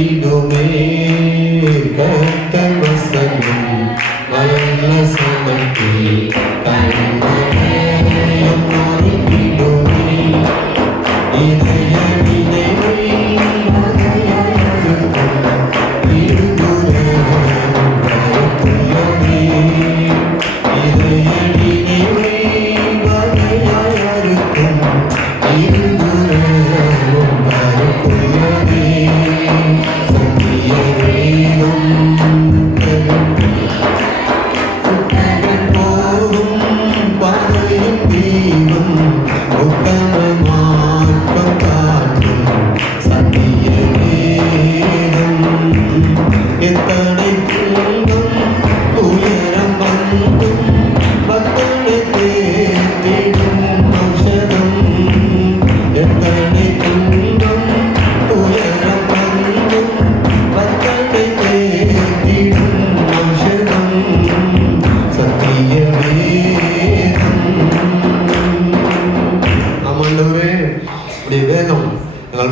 அழைத்திடுமே கர்த்தர் வசனம் வல்ல சமத்தி கண்மணி அழைத்திடுமே இதய நினைவை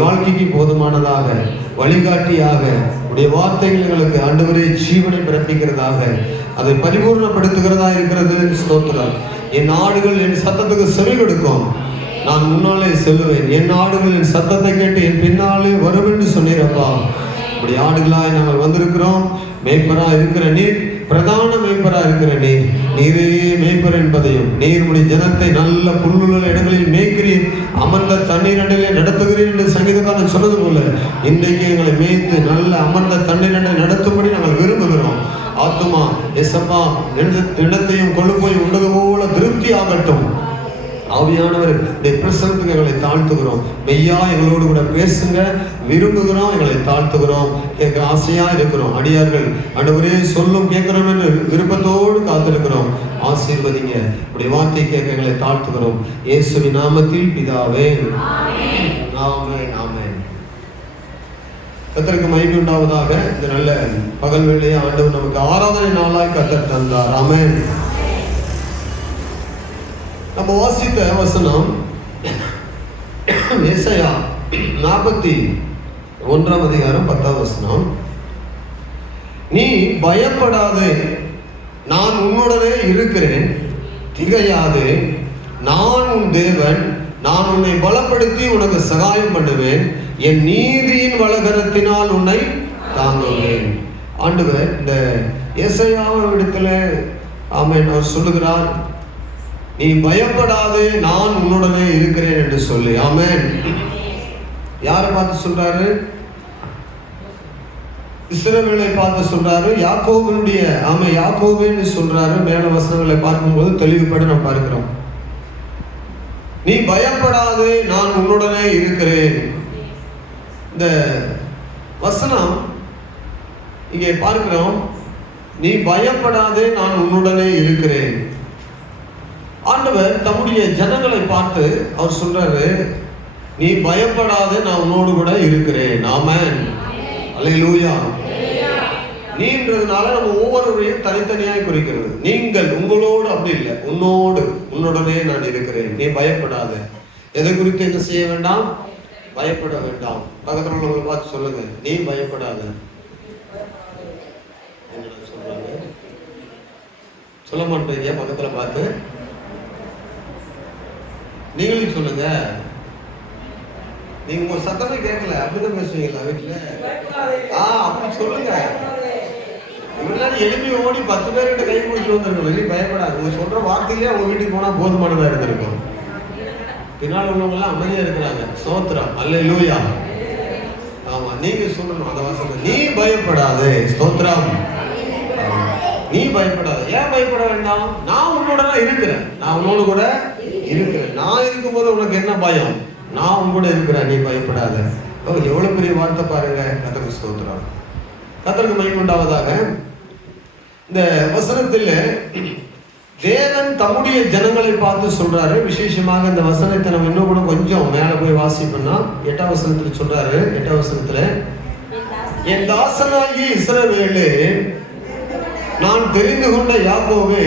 வாழ்க்கைக்கு போதுமானதாக வழிகாட்டியாக உடைய வார்த்தைகள் எங்களுக்கு ஆண்டவரே ஜீவனை பிறப்பிக்கிறதாக அதை பரிபூர்ணப்படுத்துகிறதா இருக்கிறது. ஸ்தோத்திரம். என் ஆடுகள் என் சத்தத்துக்கு செவி கொடுக்கும், நான் முன்னாலே செல்லுவேன், என் ஆடுகள் என் சத்தத்தை கேட்டு என் பின்னாலே வரும் என்று சொன்னீரப்பா. இப்படி ஆடுகளாய் நாங்கள் வந்திருக்கிறோம். மேய்ப்பரா இருக்கிற நீர், பிரதான மேய்ப்பரா இருக்கிற நீர், நீரே மேய்ப்பர் என்பதையும் நீர் உடைய ஜனத்தை நல்ல புல்லுள்ள இடங்களில் மேய்க்கிறீர், அமர்ந்த தண்ணீர் அண்டையிலே நடத்துகிறீர் என்று சங்கீதக்காரன் சொன்னது போல இன்றைக்கு எங்களை மேய்த்து நல்ல அமர்ந்த தண்ணீர் அண்டை நடத்தும்படி நாங்கள் விரும்புகிறோம். ஆத்துமா எசப்பா இடத்தையும் கொழுப்பையும் உண்டது போல திருப்தி ஆகட்டும். ஆவியானவர் பிரசனத்துக்கு எங்களை தாழ்த்துகிறோம். மெய்யா எங்களோடு கூட பேசுங்க விரும்புகிறோம், எங்களை தாழ்த்துகிறோம், கேட்க ஆசையா இருக்கிறோம். அடியார்கள் ஆண்டவரே சொல்லும் கேட்கிறோம் என்று விருப்பத்தோடு காத்திருக்கிறோம். ஆசீர்வதிங்க, உடைய வார்த்தை கேட்க எங்களை தாழ்த்துகிறோம். இயேசுவின் நாமத்தில் பிதாவே, ஆமென், ஆமென். கர்த்தருக்கு மகிமை உண்டாவதாக. இந்த நல்ல பகல் வேளையை ஆண்டவர் நமக்கு ஆராதனை நாளாய் கர்த்தர் தந்தார். ஆமென். நம்ம வாசித்த வசனம் ஏசாயா 41 அதிகாரம் 10 வசனம். நீ பயப்படாதே, நான் உன்னுடனே இருக்கிறேன், திகையாதே, நான் உன் தேவன், நான் உன்னை பலப்படுத்தி உனக்கு சகாயம் பண்ணுவேன், என் நீதியின் வலகரத்தினால் உன்னை தாங்குவேன். ஆண்டவர் இந்த ஏசாயாவிடத்துல ஆமென் அவர் சொல்லுகிறார், நீ பயப்படாதே, நான் உன்னுடனே இருக்கிறேன் என்று சொல்லி. ஆமென். யாரை பார்த்து சொல்றாரு? இஸ்ரவேலை பார்த்து சொல்றாரு. யாக்கோபுடைய யாக்கோபுன்னு சொல்றாரு. மேல வசனங்களை பார்க்கும்போது தெளிவுபட நாம் பார்க்கிறோம். நீ பயப்படாதே, நான் உன்னுடனே இருக்கிறேன். இந்த வசனம் இங்கே பார்க்கிறோம். நீ பயப்படாதே, நான் உன்னுடனே இருக்கிறேன். ஆண்டவர் தம்முடைய ஜனங்களை பார்த்து அவர் சொல்றாரு, நீ பயப்படாதே, நான் உன்னோடு கூட இருக்கிறேன். ஆமென், அல்லேலூயா. நீன்றதுனால நம்ம ஒவ்வொருவரையும் தனித்தனியாய் குறிக்கிறது. நீங்கள் உங்களோடு அப்படி இல்லை, உன்னோடு, உன்னுடனே நான் இருக்கிறேன், நீ பயப்படாத. எதை குறித்து என்ன செய்ய வேண்டாம்? பயப்பட வேண்டாம். பக்கத்தில் உள்ளவங்களை பார்த்து சொல்லுங்க, நீ பயப்படாத. சொல்றாங்க, சொல்ல மாட்டேங்க. பக்கத்துல பார்த்து நீங்களும் சொல்லுங்க. நீங்க உங்க சத்தமே கேட்கல, அப்படிதான் பேசுவீங்களா வீட்டுல? அப்படி சொல்லுங்க. இவங்களாம் எழுப்பி ஓடி 10 பேர்கிட்ட கை முடிச்சு வந்துருக்கணும். நீ பயப்படாது. உங்க சொல்ற வார்த்தையிலே உங்க வீட்டுக்கு போனா போதுமானதா இருந்திருக்கும். பின்னால் உள்ளவங்க எல்லாம் அமைதியா இருக்கிறாங்க. ஸ்தோத்திரம், அல்லேலூயா. ஆமா, நீங்க சொல்லணும் அந்த வாசகம், நீ பயப்படாதே. ஸ்தோத்திரம், நீ பயப்படாத. ஏன் பயப்பட வேண்டாம்? நான் உன்னோட இருக்கிறேன், நான் உன்னோடு கூட இருக்கிறேன். நான் இருக்கும்போது உனக்கு என்ன பயம்? நான் உன் கூட இருக்கிறேன், நீ பயப்படாத. எவ்வளவு பெரிய வார்த்தை பாருங்க. கர்த்தருக்கு ஸ்தோத்திரம், கர்த்தருக்கு மகிமை உண்டாவதாக. இந்த வசனத்தில் தேவன் தம்முடைய ஜனங்களை பார்த்து சொல்றாரு. விசேஷமாக இந்த வசனத்தை நம்ம இன்னும் கூட கொஞ்சம் மேல போய் வாசிப்போம்னா 8ஆம் வசனத்துல சொல்றாரு. 8ஆம் வசனத்துல, என் தாசனாகி இஸ்ரவேலே, நான் தெரிந்து கொண்ட யாக்கோபே,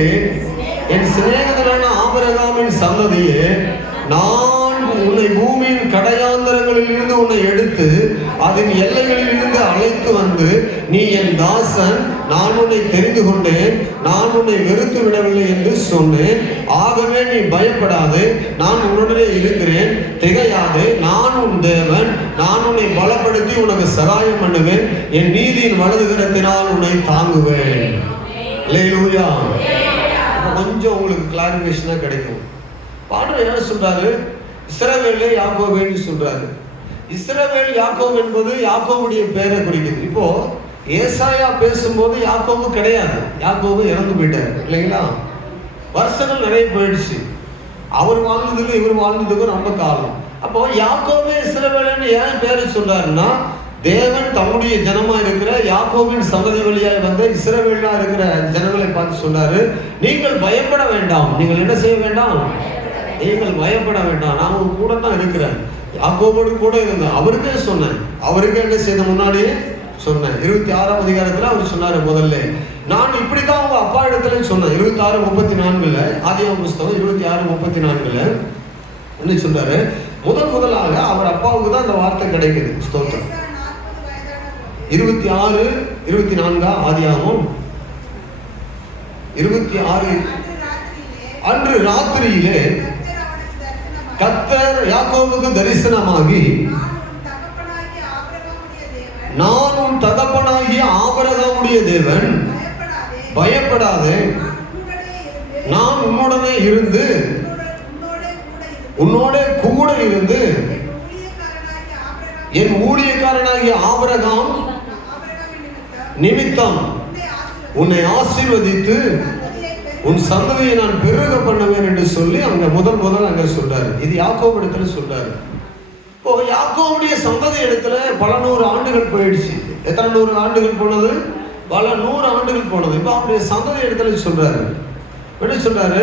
என் சிநேகிதனான ஆபிரகாமின் சந்ததியே, நான் உன்னை பூமியின் பூமியின் கடையாந்தரங்களில் இருந்து உன்னை எடுத்து அதன் எல்லைகளில் இருந்து அழைத்து வந்து, நீ என் தாசன், நான் உன்னை தெரிந்து கொண்டேன், நான் உன்னை வெறுத்து விடவில்லை என்று சொன்னேன். ஆகவே நீ பயப்படாதே, நான் உன்னுடனே இருக்கிறேன், திகையாதே, நான் உன் தேவன், நான் உன்னை பலப்படுத்தி உனக்கு சகாயம் பண்ணுவேன், என் நீதியின் வலது கரத்தினால் உன்னை தாங்குவேன். அல்லேலூயா. கொஞ்சம் உங்களுக்கு கிளாரிஃபிகேஷனா கிடைக்கும். பாடல் என்ன சொல்றாரு? இஸ்ரவேலே யாக்கோபேன்னு சொல்றாரு. இஸ்ரவேல் யாக்கோபு என்பது யாக்கோபுடைய பேரை குறிக்குது. இப்போ ஏசாயா பேசும்போது யாக்கோபு கிடையாது, யாக்கோபு இறந்து போயிட்டாரு இல்லைங்களா? வருஷங்கள் நிறைய போயிடுச்சு. அவர் வாழ்ந்ததுக்கும் இவர் வாழ்ந்ததுக்கும் ரொம்ப காலம். அப்போ யாக்கோபு இஸ்ரவேல்னு ஏன் பேரை சொல்றாருன்னா, தேவன் தம்முடைய ஜனமா இருக்கிற யாக்கோபின் சந்ததி வழியாக வந்த இஸ்ரவேலா இருக்கிற ஜனங்களை பார்த்து சொன்னாரு, நீங்கள் பயப்பட வேண்டாம். நீங்கள் என்ன செய்ய வேண்டாம்? நீங்கள் பயப்பட வேண்டாம், நான் உங்க கூட தான் இருக்கிறேன். யாக்கோபோடு கூட இருந்தேன். அவருக்கே சொன்னேன், அவருக்கே என்ன செய்த முன்னாடியே சொன்னேன். 26ஆம் அதிகாரத்துல அவர் சொன்னாரு, முதல்ல நான் இப்படிதான் உங்க அப்பா இடத்துல சொன்னேன். 26:34 ஆதியாகம புஸ்தகம் 26:34 என்ன சொல்றாரு? முதலாக அவர் அப்பாவுக்கு தான் அந்த வார்த்தை கிடைக்குது. ஸ்தோத்திரம். 26:24 ஆதியாகமம் 26. அன்று ராத்திரியிலே கர்த்தர் யாக்கோபுக்கு தரிசனமாகி, நான் உன் தகப்பனாகிய ஆபிரகாமுடைய தேவன், பயப்படாதே, நான் உன்னுடனே இருந்து உன்னோட கூட இருந்து என் ஊழியக்காரனாகிய ஆபிரகாம் நிமித்தம் உன்னை ஆசீர்வதித்து உன் சந்ததியை நான் பெருக பண்ணுவேன் என்று சொல்லி அங்க முதல் அங்க சொல்றாரு. இது யாக்கோபு இடத்துல சொல்றாரு. இப்போ யாக்கோபுடைய சந்ததி இடத்துல பல 100 ஆண்டுகள் போயிடுச்சு. எத்தனை 100 ஆண்டுகள் போனது? பல 100 ஆண்டுகள் போனது. இப்போ அவருடைய சந்ததி இடத்துல சொல்றாரு, என்ன சொல்றாரு?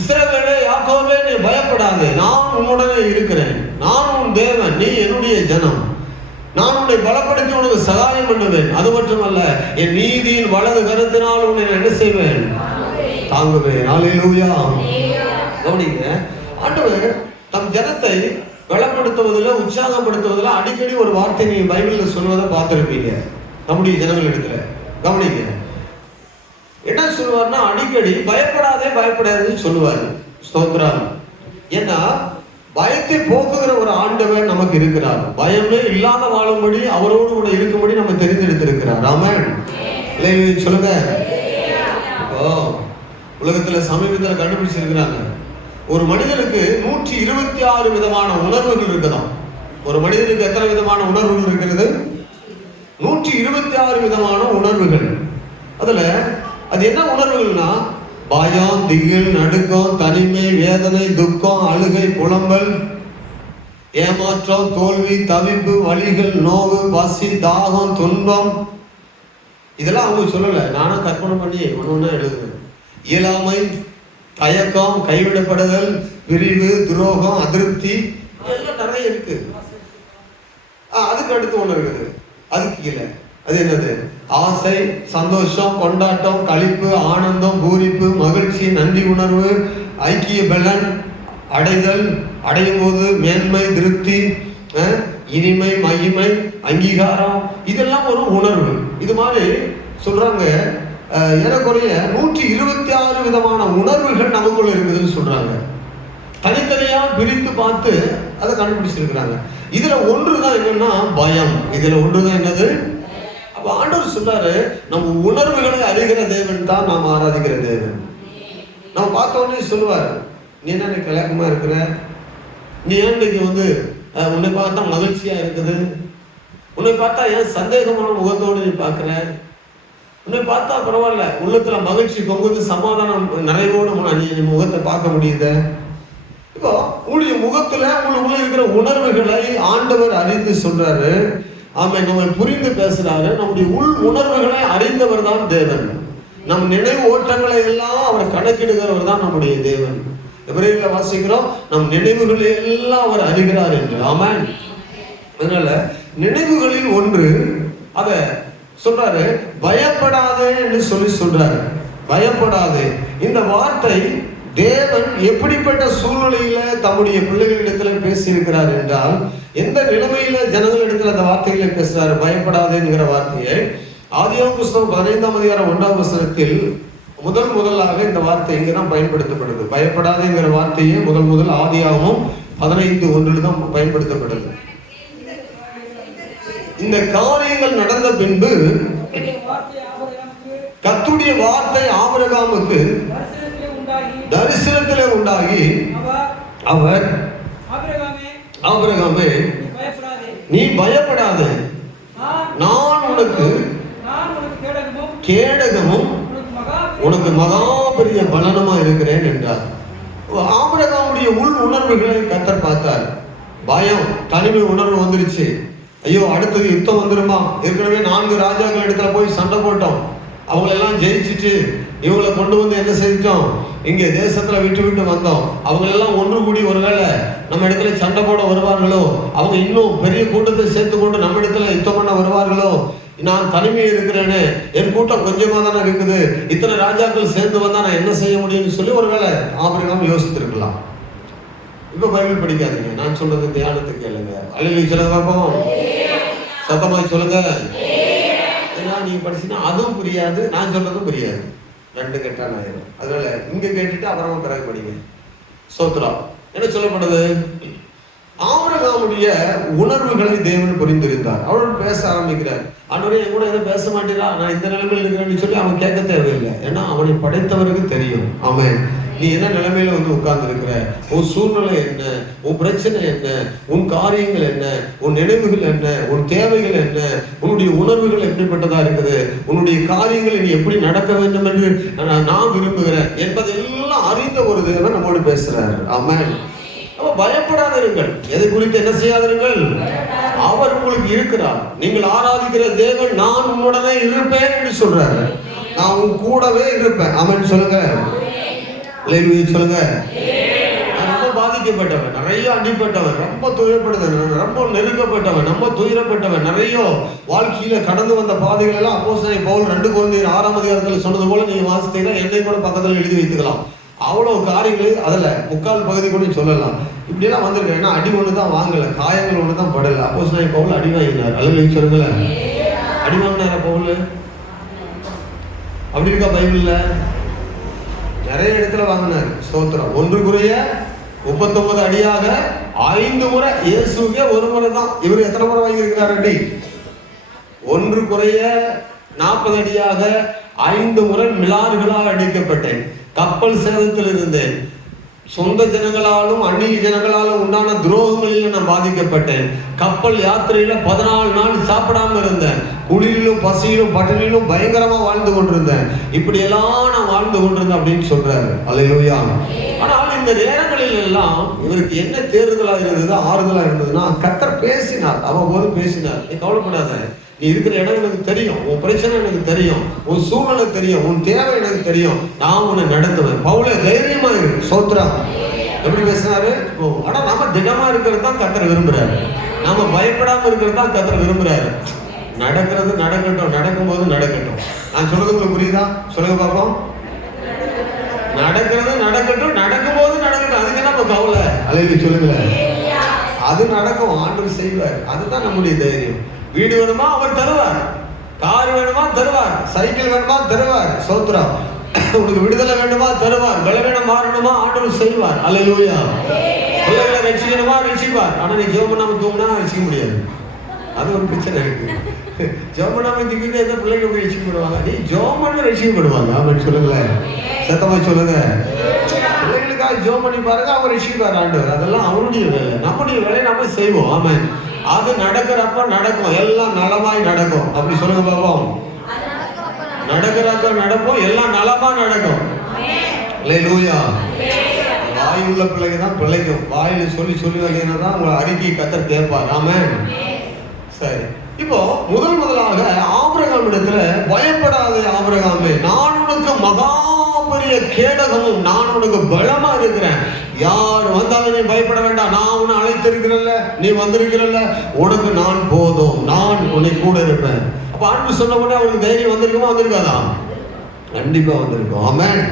இஸ்ரவேலே யாக்கோபே, நீ பயப்படாதே, நான் உன்னுடனே இருக்கிறேன், நான் உன் தேவன், நீ என்னுடைய ஜனம், நான் உன்னை பலப்படுத்தி உனக்கு சகாயம் பண்ணுவேன். அது மட்டுமல்ல, என் நீதியின் வலது கரத்தினால் உன்னை என்ன செய்வேன்? தாங்குவேன். அல்லேலூயா. கவனிங்க, ஆண்டவர் தம் ஜனத்தை பலப்படுத்துவதில், உற்சாகப்படுத்துவதில் அடிக்கடி ஒரு வார்த்தை நீங்க பைபிள்ல சொல்வதை பார்த்திருப்பீங்க. நம்முடைய ஜனங்கள் இடத்துல கவனிங்க, என்ன சொல்லுவார்னா, அடிக்கடி பயப்படாதே பயப்படாதுன்னு சொல்லுவார். ஸ்தோத்திரம். ஏன்னா பயத்தை போக்குகிற ஒரு ஆண்டவர் நமக்கு இருக்கிறார். பயமே இல்லாத வாழும்படி, அவரோடு கூட இருக்கும்படி நம்ம தெரிந்தெடுத்திருக்கிறார். ஆமென். சொல்லுங்க. உலகத்துல சமீபத்தில் கண்டுபிடிச்சிருக்கிறாங்க, ஒரு மனிதனுக்கு 126 விதமான உணர்வுகள் இருக்குதாம். ஒரு மனிதனுக்கு எத்தனை விதமான உணர்வுகள் இருக்கிறது? 126 விதமான உணர்வுகள். அதுல அது என்ன உணர்வுகள்னா, பயம், திகில், நடுக்கம், தனிமை, வேதனை, துக்கம், அழுகை, புலம்பல், ஏமாற்றம், தோல்வி, தவிப்பு, வலிகள், நோவு, பசி, தாகம், துன்பம். இதெல்லாம் அவங்க சொல்லல, நானும் கற்பனை பண்ணி ஒண்ணு எழுதுவேன். இயலாமை, தயக்கம், கைவிடப்படுதல், பிரிவு, துரோகம், அதிருப்தி, எல்லாம் நிறைய இருக்கு. அதுக்கு அடுத்து ஒண்ணு இருக்குது, அதுக்கு கீழே அது என்னது? ஆசை, சந்தோஷம், கொண்டாட்டம், களிப்பு, ஆனந்தம், பூரிப்பு, மகிழ்ச்சி, நன்றி உணர்வு, ஐக்கிய பலன், அடைதல், அடையும் போது மேன்மை, திருப்தி, இனிமை, மகிமை, அங்கீகாரம், இதெல்லாம் ஒரு உணர்வு. இது மாதிரி சொல்றாங்க. ஏறக்குறைய 126 விதமான உணர்வுகள் நமக்குள்ள இருக்குதுன்னு சொல்றாங்க. தனித்தனியா பிரித்து பார்த்து அதை கண்டுபிடிச்சிருக்கிறாங்க. இதுல ஒன்றுதான் என்னன்னா பயம். இதுல ஒன்றுதான் என்னது? அப்ப ஆண்டவர் சொல்றாரு, நம்ம உணர்வுகளை அறிகிற தேவன் தான் நாம் ஆராதிக்கிற தேவன். நம்ம பார்த்த உடனே சொல்லுவார், நீ என்ன கலக்கமா இருக்கிற, நீ ஏன் இன்னைக்கு உன்னை பார்த்தா மகிழ்ச்சியா இருக்குது, உன்னை பார்த்தா ஏன் சந்தேகமான முகத்தோடு நீ பார்க்கிற, உன்னை பார்த்தா பரவாயில்ல, உள்ளத்துல மகிழ்ச்சி பொங்குது, சமாதானம் நிறைவோடு நீ முகத்தை பார்க்க முடியுது. இப்போ உங்களுடைய முகத்துல உள்ள இருக்கிற உணர்வுகளை ஆண்டவர் அறிந்து சொல்றாரு. ஆமாம், நம்ம புரிந்து பேசுறாரு. நம்முடைய உள் உணர்வுகளை அறிந்தவர் தான் தேவன். நம் நினைவு ஓட்டங்களை எல்லாம் அவர் கணக்கிடுகிறவர் தான் நம்முடைய தேவன். எபிரேயர்ல வாசிக்கிறோம், நம் நினைவுகளை எல்லாம் அவர் அறிகிறார் என்று. ஆமென். அதனால நினைவுகளில் ஒன்று அத சொல்றாரு, பயப்படாதே என்று சொல்றாரு. பயப்படாதே. இந்த வார்த்தை தேவன் எப்படிப்பட்ட சூழ்நிலையில தம்முடைய பிள்ளைகளிடத்துல பேசியிருக்கிறார் என்றால், எந்த நிலைமையில ஜனங்களிடத்துல அந்த வார்த்தைகளை பேசுறாரு? பயப்படாதேங்கிற வார்த்தையை ஆதியாகமம் புஸ்தகம் 15ஆம் அதிகாரம் 1ஆம் வசனத்தில் முதலாக இந்த வார்த்தை இங்கதான் பயன்படுத்தப்படுது. பயப்படாதேங்கிற வார்த்தையே முதல் ஆதியாகமம் 15:1 தான் பயன்படுத்தப்படுது. இந்த காரியங்கள் நடந்த பின்பு கர்த்தருடைய வார்த்தை ஆபிரகாமுக்கு தரிசனத்திலே உண்டாகி அவர், ஆபிரகாமே நீ பயப்படாதே, நான் உனக்கு கேடகமும் உனக்கு மகா பெரிய பலனமா இருக்கிறேன் என்றார். ஆபிரகாமுடைய உள் உணர்வுகளை கர்த்தர் பார்த்தார். பயம், தனிமை உணர்வு வந்துருச்சு. ஐயோ அடுத்தது யுத்தம் வந்துருமா? ஏற்கனவே 4 ராஜாக்கள் இடத்துல போய் சண்டை போட்டோம், அவங்களெல்லாம் ஜெயிச்சுட்டு இவங்களை கொண்டு வந்து என்ன செஞ்சோம்? இங்கே தேசத்துல விட்டு வந்தோம். அவங்களெல்லாம் ஒன்று கூடி ஒருவேளை நம்ம இடத்துல சண்டை போட வருவார்களோ, அவங்க இன்னும் பெரிய கூட்டத்தை சேர்த்து கொண்டு நம்ம இடத்துல யுத்தம் பண்ண வருவார்களோ, நான் தனிமையை இருக்கிறேன்னு, என் கூட்டம் கொஞ்சமா தானே இருக்குது, இத்தனை ராஜாக்கள் சேர்ந்து வந்தா நான் என்ன செய்ய முடியும்னு சொல்லி ஒருவேளை ஆபிரகாம் யோசித்திருக்கலாம். இப்ப பைபிள் படிக்காதீங்க, நான் சொல்றது தியானத்துக்கு கேளுங்க. அல்லேலூயா சொல்லுங்க பாப்போம், சத்தமா சொல்லுங்க. ஏன்னா நீங்க படிச்சுன்னா அதுவும் புரியாது, நான் சொல்றதும் புரியாது, ரெண்டு கெட்டான ஆயிரும். அதனால இங்க கேட்டுட்டு அப்புறமா பிறகு படிங்க. ஸ்தோத்திரம். என்ன சொல்லப்படுது? ஆபிரகாமுடைய உணர்வுகளை தேவன் புரிந்திருந்தார். அவரோடு பேச ஆரம்பிக்கிறார். ஆண்டவரே என் கூட எதுவும் பேச மாட்டேங்கிறா, நான் இந்த நிலைமையில் இருக்கிறேன்னு சொல்லி அவன் கேட்க தேவையில்லை. ஏன்னா அவனை படைத்தவருக்கு தெரியும். ஆமென். நீ என்ன நிலைமையில வந்து உட்கார்ந்து இருக்கிற, உன் சூழ்நிலை என்ன, உன் பிரச்சனை என்ன, உன் காரியங்கள் என்ன, உன் நினைவுகள் என்ன, உன் தேவைகள் என்ன, உன்னுடைய உணர்வுகள் எப்படிப்பட்டதா இருக்குது, உன்னுடைய காரியங்களை நீ எப்படி நடக்க வேண்டும் என்று நான் விரும்புகிறேன் என்பதெல்லாம் அறிந்த ஒரு தேவன் நம்மோடு பேசுறாரு. ஆமென். பயப்படாதீர்கள், எதை குறித்து என்ன செய்யாதீர்கள், அவர் உங்களுக்கு இருக்கிறார். நீங்கள் ஆராதிக்கிற தேவன் நான் உன்னுடனே இருப்பேன் என்று சொல்றாரு. நான் உன் கூடவே இருப்பேன். ஆமென் சொல்லுங்க. சொல்லுங்க. ரொம்ப பாதிக்கப்பட்டவன், நிறைய அடிப்பட்டவன், ரொம்ப துயரப்பட்டவன், ரொம்ப நெருக்கப்பட்டவன், ரொம்ப துயரப்பட்டவன், நிறைய வாழ்க்கையில கடந்து வந்த பாதைகள் எல்லாம் அப்போஸ்தலன் பவுல் 2 கொரிந்தியர் 6ஆம் அதிகாரத்தில் சொன்னது போல நீங்க வாசித்தீங்கன்னா என்னை கூட பக்கத்தில் எழுதி வைத்துக்கலாம். அவ்வளவு காரியங்கள் அதுல 3/4 பகுதி கூட சொல்லலாம். இப்படி எல்லாம் வந்திருக்கேன். ஏன்னா அடி ஒண்ணு தான் வாங்கல, காயங்கள் ஒண்ணு தான் படல. அப்போஸ்தலன் பவுல் அடி வாங்கினார். அல்லேலூயா சொல்லுங்க. அடி வாங்கினாரா பவுல்? அப்படி இருக்கா பைபிள்ல? நிறைய இடத்துல வாங்கினார். ஸ்தோத்திரம். 1 Corinthians 39 அடியாக 5 முறை, இயேசுக்கே 1 முறை தான். இவர் எத்தனை முறை வாங்கியிருக்கிறார் அடி? 1 Corinthians 40 அடியாக 5 முறை மிலாறுகளால் அடிக்கப்பட்டேன். கப்பல் சேதத்தில் இருந்தேன். சொந்த ஜனங்களாலும் அந்நிய ஜனங்களாலும் உண்டான துரோகங்களில் நான் பாதிக்கப்பட்டேன். கப்பல் யாத்திரையில 14 நாள் சாப்பிடாம இருந்தேன். குளிரிலும் பசியிலும் பட்டினிலும் பயங்கரமா வாழ்ந்து கொண்டிருந்தேன். இப்படி எல்லாம் நான் வாழ்ந்து கொண்டிருந்தேன் அப்படின்னு சொல்றாரு. அல்லேலூயா. ஆனால் இந்த நேரங்களில் எல்லாம் இவருக்கு என்ன தேறுதலா இருந்தது, ஆறுதலா இருந்ததுன்னா, கர்த்தர் பேசினார். அவ்வப்போது பேசினார். நீ கவலைப்படாத, நீ இருக்கிற இடம் எனக்கு தெரியும், உன் பிரச்சனை எனக்கு தெரியும், உன் சூழ்நிலை தெரியும், உன் தேவை எனக்கு தெரியும், நான் உன்னை நடத்துவேன். பவுலே தைரியமா இருக்கு. ஸ்தோத்திரம். எப்படி பேசினாரு? ஆனா நாம திடமா இருக்கிறது தான் கர்த்தர் விரும்புறாரு. நாம பயப்படாம இருக்கிறது தான் கர்த்தர் விரும்புறாரு. நடக்கிறது நடக்கட்டும், நடக்கும்போது நடக்கட்டும். நான் சொல்றது உங்களுக்கு புரியுதா? சொல்லுங்க பாப்போம். நடக்கிறது நடக்கட்டும், நடக்கும்போது நடக்கட்டும். அதுக்கு நம்ம கவலை. அல்லேலூயா சொல்லுங்க. அது நடக்கும், ஆண்டவர் செய்வார். அதுதான் நம்முடைய தைரியம். வீடு வேணுமா அவர் தருவார், கார் வேணுமா தருவார், சைக்கிள் வேணுமா தருவார். ஸ்தோத்திரம். உனக்கு விடுதலை வேண்டுமா தருவார், பலவீனம் மாறணுமா ஆண்டவர் செய்வார். அல்லேலூயா. பிள்ளைகளை ரட்சிக்கணுமா ரட்சிப்பார். ஆனா நீ ஜெபம் பண்ணாம தூங்கினா ரட்சிக்க முடியாது. அது ஒரு பிரச்சனை இருக்கு. ஜெபம் பண்ணாம தூக்கிட்டு எந்த பிள்ளைங்க போய் ரட்சிக்கப்படுவாங்க? நீ ஜெபம் பண்ணி ரட்சிக்கப்படுவாங்க. அப்படின்னு சொல்லுங்களேன், சத்தமா சொல்லுங்க. பிள்ளைகளுக்காக ஜெபம் பண்ணி பாருங்க, அவர் ரட்சிப்பார் ஆண்டவர். அதெல்லாம் அவருடைய வேலை. நம்முடைய வேலையை நம்ம செய்வோம். ஆமென். அது நடக்கிறப்ப நடக்கும், எல்லாம் நலமாய் நடக்கும். அப்படி சொல்லுங்க பாப்போம். நடக்கிறப்ப நடக்கும், எல்லாம் நலமா நடக்கும். அல்லேலூயா. வாய் உள்ள பிள்ளைங்க தான் பிள்ளைக்கும். வாயில சொல்லி சொல்லி வந்தீங்கன்னா உங்களை அறிக்கை கர்த்தர் கேட்பார். ஆமென். சரி, இப்போ முதலாக ஆபிரகாம் இடத்துல பயப்படாத ஆபிரகாமே, நான் உனக்கு மகா பெரிய கேடகமும், நான் உனக்கு பலமா இருக்கிறேன். யார் வந்தாலும் நீ பயப்பட வேண்டாம். நான் உன்னை அழைத்திருக்கிறல்ல, நீ வந்திருக்கிறல்ல, உனக்கு நான் போதும், நான் உன்னை கூட இருப்பேன். அப்ப ஆண்டு சொன்ன உடனே அவருக்கு தைரியம் வந்திருக்குமா? வந்திருக்காதா? கண்டிப்பா வந்திருக்கும். ஆமென்.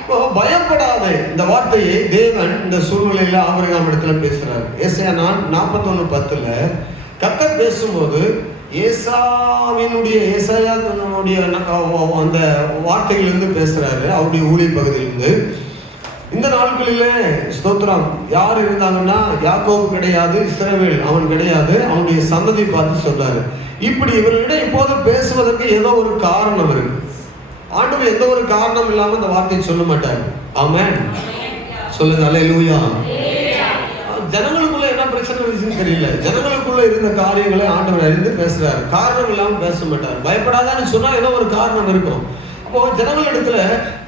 இப்போ பயப்படாத, பயப்படாதே, இந்த வார்த்தையை தேவன் இந்த சூழ்நிலையில ஆபிரகாம் இடத்துல பேசுறாரு. ஏசாயா 41:10 கர்த்தர் பேசும்போது ஏசாயாவினுடைய அந்த வார்த்தையிலிருந்து பேசுறாரு, அவருடைய ஊழிய பகுதியிலிருந்து. இந்த நாட்களிலே ஸ்தோத்திரம் யார் இருந்தாங்கன்னா யாக்கோபு கிடையாது, இஸ்ரவேல் அவன் கிடையாது, அவனுடைய சந்ததி பார்த்து சொல்றாரு. இப்படி இவர்களிடம் இப்போது பேசுவதற்கு ஏதோ ஒரு காரணம் இருக்கு. ஆண்டவர் எந்த ஒரு காரணம் இல்லாம இந்த வார்த்தையை சொல்ல மாட்டார். ஆமென் சொல்லுங்க, அல்லேலூயா. ஜனங்களுக்குள்ள என்ன பிரச்சனை இருந்துச்சுன்னு தெரியல, ஜனங்களுக்குள்ள இருந்த காரியங்களை ஆண்டவர் அறிந்து பேசுறாரு. காரணம் இல்லாம பேச மாட்டார். பயப்படாதான்னு சொன்னா ஏதோ ஒரு காரணம் இருக்கும். அப்போ ஜனங்கள் இடத்துல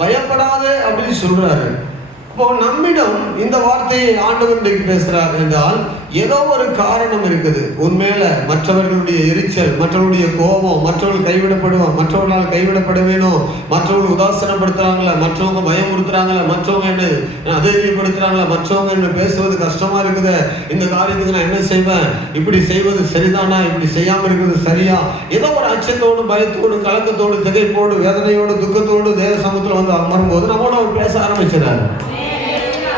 பயப்படாத அப்படின்னு சொல்றாரு. அப்போ நம்மிடம் இந்த வார்த்தையை ஆண்டவர் இன்றைக்கு பேசுறார் என்றால் ஏதோ ஒரு காரணம் இருக்குது. உண்மையில மற்றவர்களுடைய எரிச்சல், மற்றவர்களுடைய கோபம், மற்றவர்கள் கைவிடப்படுவோம், மற்றவர்களால் கைவிடப்பட வேணும், மற்றவர்கள் உதாசனப்படுத்துறாங்களா, மற்றவங்க பயமுறுத்துறாங்களா, மற்றவங்க என்ன அதிகப்படுத்துறாங்களா, மற்றவங்க என்ன பேசுவது கஷ்டமா இருக்குது, இந்த காரியத்துக்கு நான் என்ன செய்வேன், இப்படி செய்வது சரிதானா, இப்படி செய்யாம இருக்கிறது சரியா, ஏதோ ஒரு அச்சத்தோடு, பயத்தோடு, கலக்கத்தோடு, திகைப்போடு, வேதனையோடு, துக்கத்தோடு தேவ சமூகத்தில் வந்து அமரும்போது நம்மோட அவர் பேச ஆரம்பிச்சிடாரு.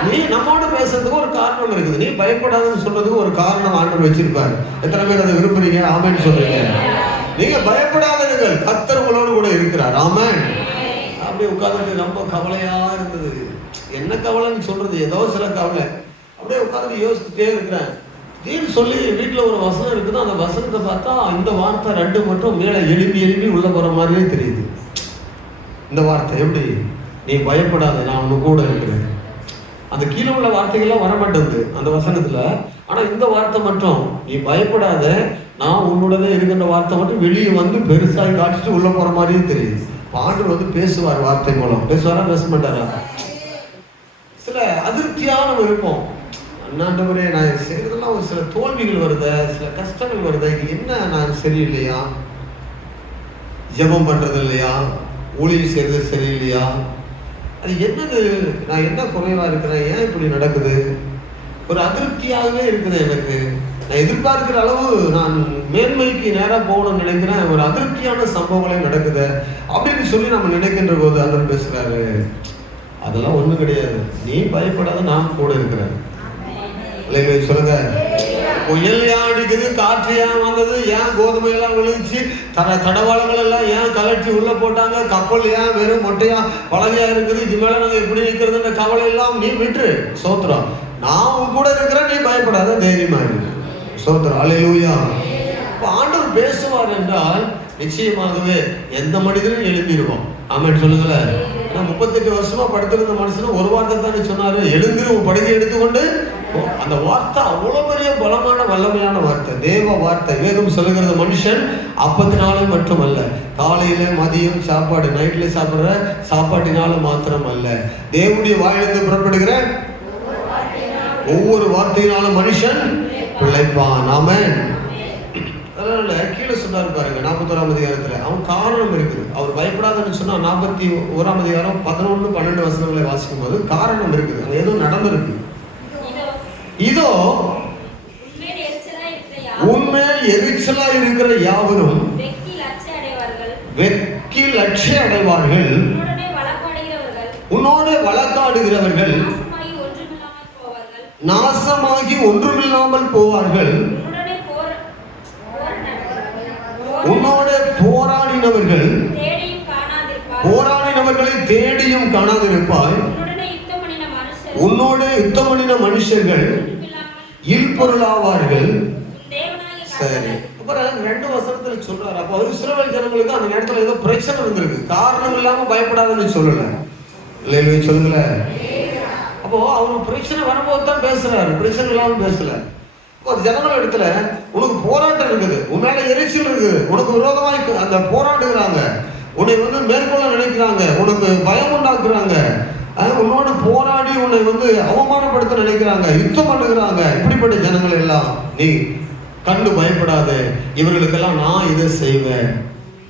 நீ நம்மோட பேசுறதுக்கு ஒரு காரணம் இருக்குது. நீ பயப்படாதுன்னு சொல்றதுக்கு ஒரு காரணம் ஆண்டவர் வச்சிருப்பாரு. எத்தனை பேர் அதை விரும்புறீங்க? ஆமென் சொல்றீங்க. நீங்க பயப்படாதீர்கள், கர்த்தர் உங்களோடு கூட இருக்கிறார். ஆமென். அப்படியே உட்கார்ந்துட்டு ரொம்ப கவலையா இருந்தது. என்ன கவலைன்னு சொல்றது, ஏதோ சில கவலை. அப்படியே உட்கார்ந்து யோசிச்சுட்டே இருக்கிறேன். திடீர்னு சொல்லி வீட்டில் ஒரு வசனம் இருக்குது. அந்த வசனத்தை பார்த்தா இந்த வார்த்தை 2 மட்டும் மேலே எழுப்பி உள்ள போற மாதிரியே தெரியுது. இந்த வார்த்தை எப்படி? நீ பயப்படாத, நான் உனக்கு கூட இருக்கிறேன். அந்த கீழே உள்ள வார்த்தைகள்லாம் வரமாட்டேங்குது அந்த வசனத்துல. ஆனா இந்த வார்த்தை மட்டும், நீ பயப்படாத, நான் உன்னுடனே இருக்கின்ற வார்த்தை மட்டும் வெளியே வந்து பெருசாக காட்டிட்டு உள்ள போற மாதிரியே தெரியுது. ஆண்டவர் வந்து பேசுவார், வார்த்தை மூலம் பேசுவாரா, பேச மாட்டாரா? சில அதிருப்தியான விருப்பம், அண்ணாண்டவரே நான் செய்யறதெல்லாம் ஒரு சில தோல்விகள் வருத, சில கஷ்டங்கள் வருத, இது என்ன நான் சரியில்லையா, ஜெபம் பண்றது இல்லையா, ஊழியம் செய்யறது சரியில்லையா, அது என்னது, நான் என்ன குறைவா இருக்கிறேன், ஏன் இப்படி நடக்குது, ஒரு அதிருப்தியாகவே இருக்குது எனக்கு. நான் எதிர்பார்க்கிற அளவு நான் மேன்மைக்கு நேராக போகணும்னு நினைக்கிறேன், ஒரு அதிருப்தியான சம்பவங்களே நடக்குது அப்படின்னு சொல்லி நம்ம நினைக்கின்ற போது அவர் பேசுறாரு, அதெல்லாம் ஒண்ணும் கிடையாது, நீ பயப்படாத, நான் கூட இருக்கிறேன். சொல்லுங்க. புயல் ஏன் அடிக்குது, காற்று ஏன் வந்தது, ஏன் கோதுமை எல்லாம் விழுந்துச்சு, கடவாளங்கள் எல்லாம் ஏன் கலட்டி உள்ள போட்டாங்க, கப்பல் ஏன் வெறும் மொட்டையா பழகையா இருக்குது, இது மேல நாங்க எப்படி நிற்கிறதுன்ற கவலை எல்லாம் நீ விட்டு சோத்திரம், நான் உன் கூட இருக்கிறேன், நீ பயப்படாத, தைரியமா இருக்கு. சோத்திரம். அல்லேலூயா. இப்ப ஆண்டவர் பேசுவார் என்றால் நிச்சயமாகவே எந்த மனிதனும் எழுப்பிடுவோம். ஆமென் சொல்லுங்களேன். 38 வருஷமா படுத்திருந்த மனுஷனும் ஒரு வார்த்தை தானே சொன்னாரு, எழுந்திரு உன் படுகை எடுத்துக்கொண்டு. அந்த வார்த்தை அவ்வளவு பெரிய பலமான வல்லமையான வார்த்தை, தேவ வார்த்தை. வேதம் சொல்லுகிறது, மனுஷன் அப்பத்தினாலே மட்டுமல்ல, காலையில மதியம் சாப்பாடு, நைட்ல சாப்பிடுற சாப்பாட்டினால மாத்திரம் அல்ல, தேவனுடைய வாயிலிருந்து புறப்படுகிற ஒவ்வொரு வார்த்தையினாலும் மனுஷன் பிழைப்பான். ஆமென். அதனால கீழே சொன்னாரு பாருங்க, 41ஆம் அதிகாரத்துல அவன் காரணம் இருக்குது. அவர் பயப்படாதுன்னு சொன்னா 41ஆம் அதிகாரம் 11, 12 வசனங்களை வாசிக்கும் போது காரணம் இருக்குது, அது ஏதோ நடந்திருக்கு. இதோ உண்மையில் எரிச்சலா இருக்கிற யாவரும் வெட்கி லட்சிய அடைவார்கள், உன்னோடு வழக்காடுகிறவர்கள் நாசமாகி ஒன்றுமில்லாமல் போவார்கள், உன்னோடு போராடினவர்களை தேடியும் காணாதிருப்பாய், உன்னோடு யுத்தம் பண்ணின மனுஷர்கள் இல்பொருளாவார்கள். சரி, அப்புறம் 2 வசனத்துல சொல்றாரு. அப்ப இஸ்ரவேல் ஜனங்களுக்கு அந்த நேரத்துல ஏதோ பிரச்சனை வந்திருக்கு, காரணம் இல்லாம பயப்படாதுன்னு சொல்லல. இல்லையே சொல்லுங்கள. அப்போ அவனுக்கு பிரச்சனை வரும்போது தான் பேசுறாரு, பிரச்சனை இல்லாம பேசல. ஜனங்கள் இடத்துல உனக்கு போராட்டம் இருக்குது, உன்னால எரிச்சல் இருக்குது, உனக்கு விரோதமா அந்த போராடுகிறாங்க, உன்னை வந்து மேற்கொள்ள நினைக்கிறாங்க, உனக்கு பயம் உண்டாக்குறாங்க, உன்னோடு போராடி உன்னை வந்து அவமானப்படுத்த நினைக்கிறாங்க, யுத்தம் பண்ணுகிறாங்க. இப்படிப்பட்ட ஜனங்கள் எல்லாம் நீ கண்டு பயப்படாத, இவர்களுக்கெல்லாம் நான் இதை செய்வேன்.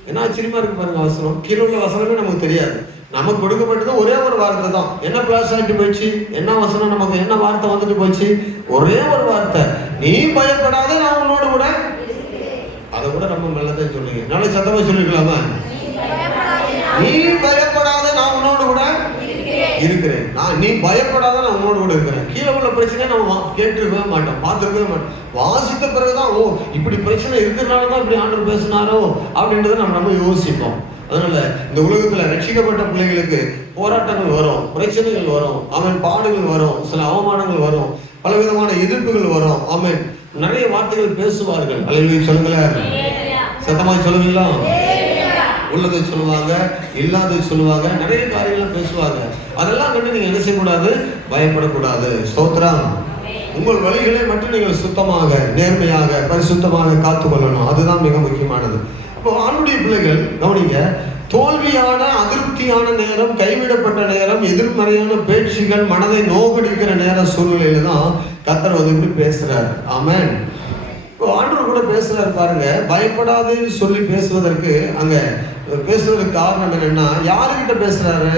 என்ன ஆச்சரியமா இருக்கு பாருங்க வசனம். கீழே உள்ள வசனமே நமக்கு தெரியாது, நமக்கு கொடுக்கப்பட்டது ஒரே ஒரு வார்த்தை தான். என்ன பிளாஸ் ஆகிட்டு போயிடுச்சு, என்ன வசனம், நமக்கு என்ன வார்த்தை வந்துட்டு போச்சு, ஒரே ஒரு வார்த்தை, நீ பயப்படாத, நான் உன்னோடு கூட. அதை கூட நம்ம நல்லதான் சொல்லுங்க, நல்ல சத்தமா சொல்லிக்கலாமா, நீ பயப்படாத, நான் உன்னோடு கூட இருக்கிறேன். நீ பயப்படாத, நான் உன்னோடு கூட இருக்கிறேன். கீழே உள்ள பிரச்சனை நம்ம கேட்டுருக்கவே மாட்டோம், பார்த்துருக்கவே மாட்டோம். வாசித்த பிறகுதான் இப்படி பிரச்சனை இருக்கிறதுனால தான் இப்படி ஆண்டவர் பேசினாரோ அப்படின்றத நம்ம யோசிப்போம். அதனால இந்த உலகத்துல ரட்சிக்கப்பட்ட பிள்ளைகளுக்கு போராட்டங்கள் வரும், பிரச்சனைகள் வரும், பாடுகள் வரும், சில அவமானங்கள் வரும், பலவிதமான எதிர்ப்புகள் வரும். நிறைய வார்த்தைகள் பேசுவார்கள். அல்லேலூயா சொல்லுங்களேன், சத்தமாய் சொல்லுவீங்களா? உள்ளதை சொல்லுவாங்க, இல்லாததை சொல்லுவாங்க, நிறைய காரியங்கள் பேசுவாங்க. அதெல்லாம் கண்டு நீங்க என்ன செய்யக்கூடாது? பயப்படக்கூடாது. ஸ்தோத்திரம். உங்கள் வழிகளை மட்டும் நீங்கள் சுத்தமாக, நேர்மையாக, பரிசுத்தமாக காத்துக்கொள்ளணும். அதுதான் மிக முக்கியமானது. அப்போ ஆண்டுடைய பிள்ளைகள் கவனிங்க, தோல்வியான, அதிருப்தியான நேரம், கைவிடப்பட்ட நேரம், எதிர்மறையான பேச்சுகள், மனதை நோகடிக்கிற நேர சூழ்நிலையில தான் கர்த்தர் இப்படி பேசுறாரு. ஆமென். இப்போ ஆண்டவர் கூட பேசுறாரு பாருங்க. பயப்படாதேன்னு சொல்லி பேசுவதற்கு அங்க பேசுவதற்கு காரணம் என்னன்னா, யாருக்கிட்ட பேசுறாரு?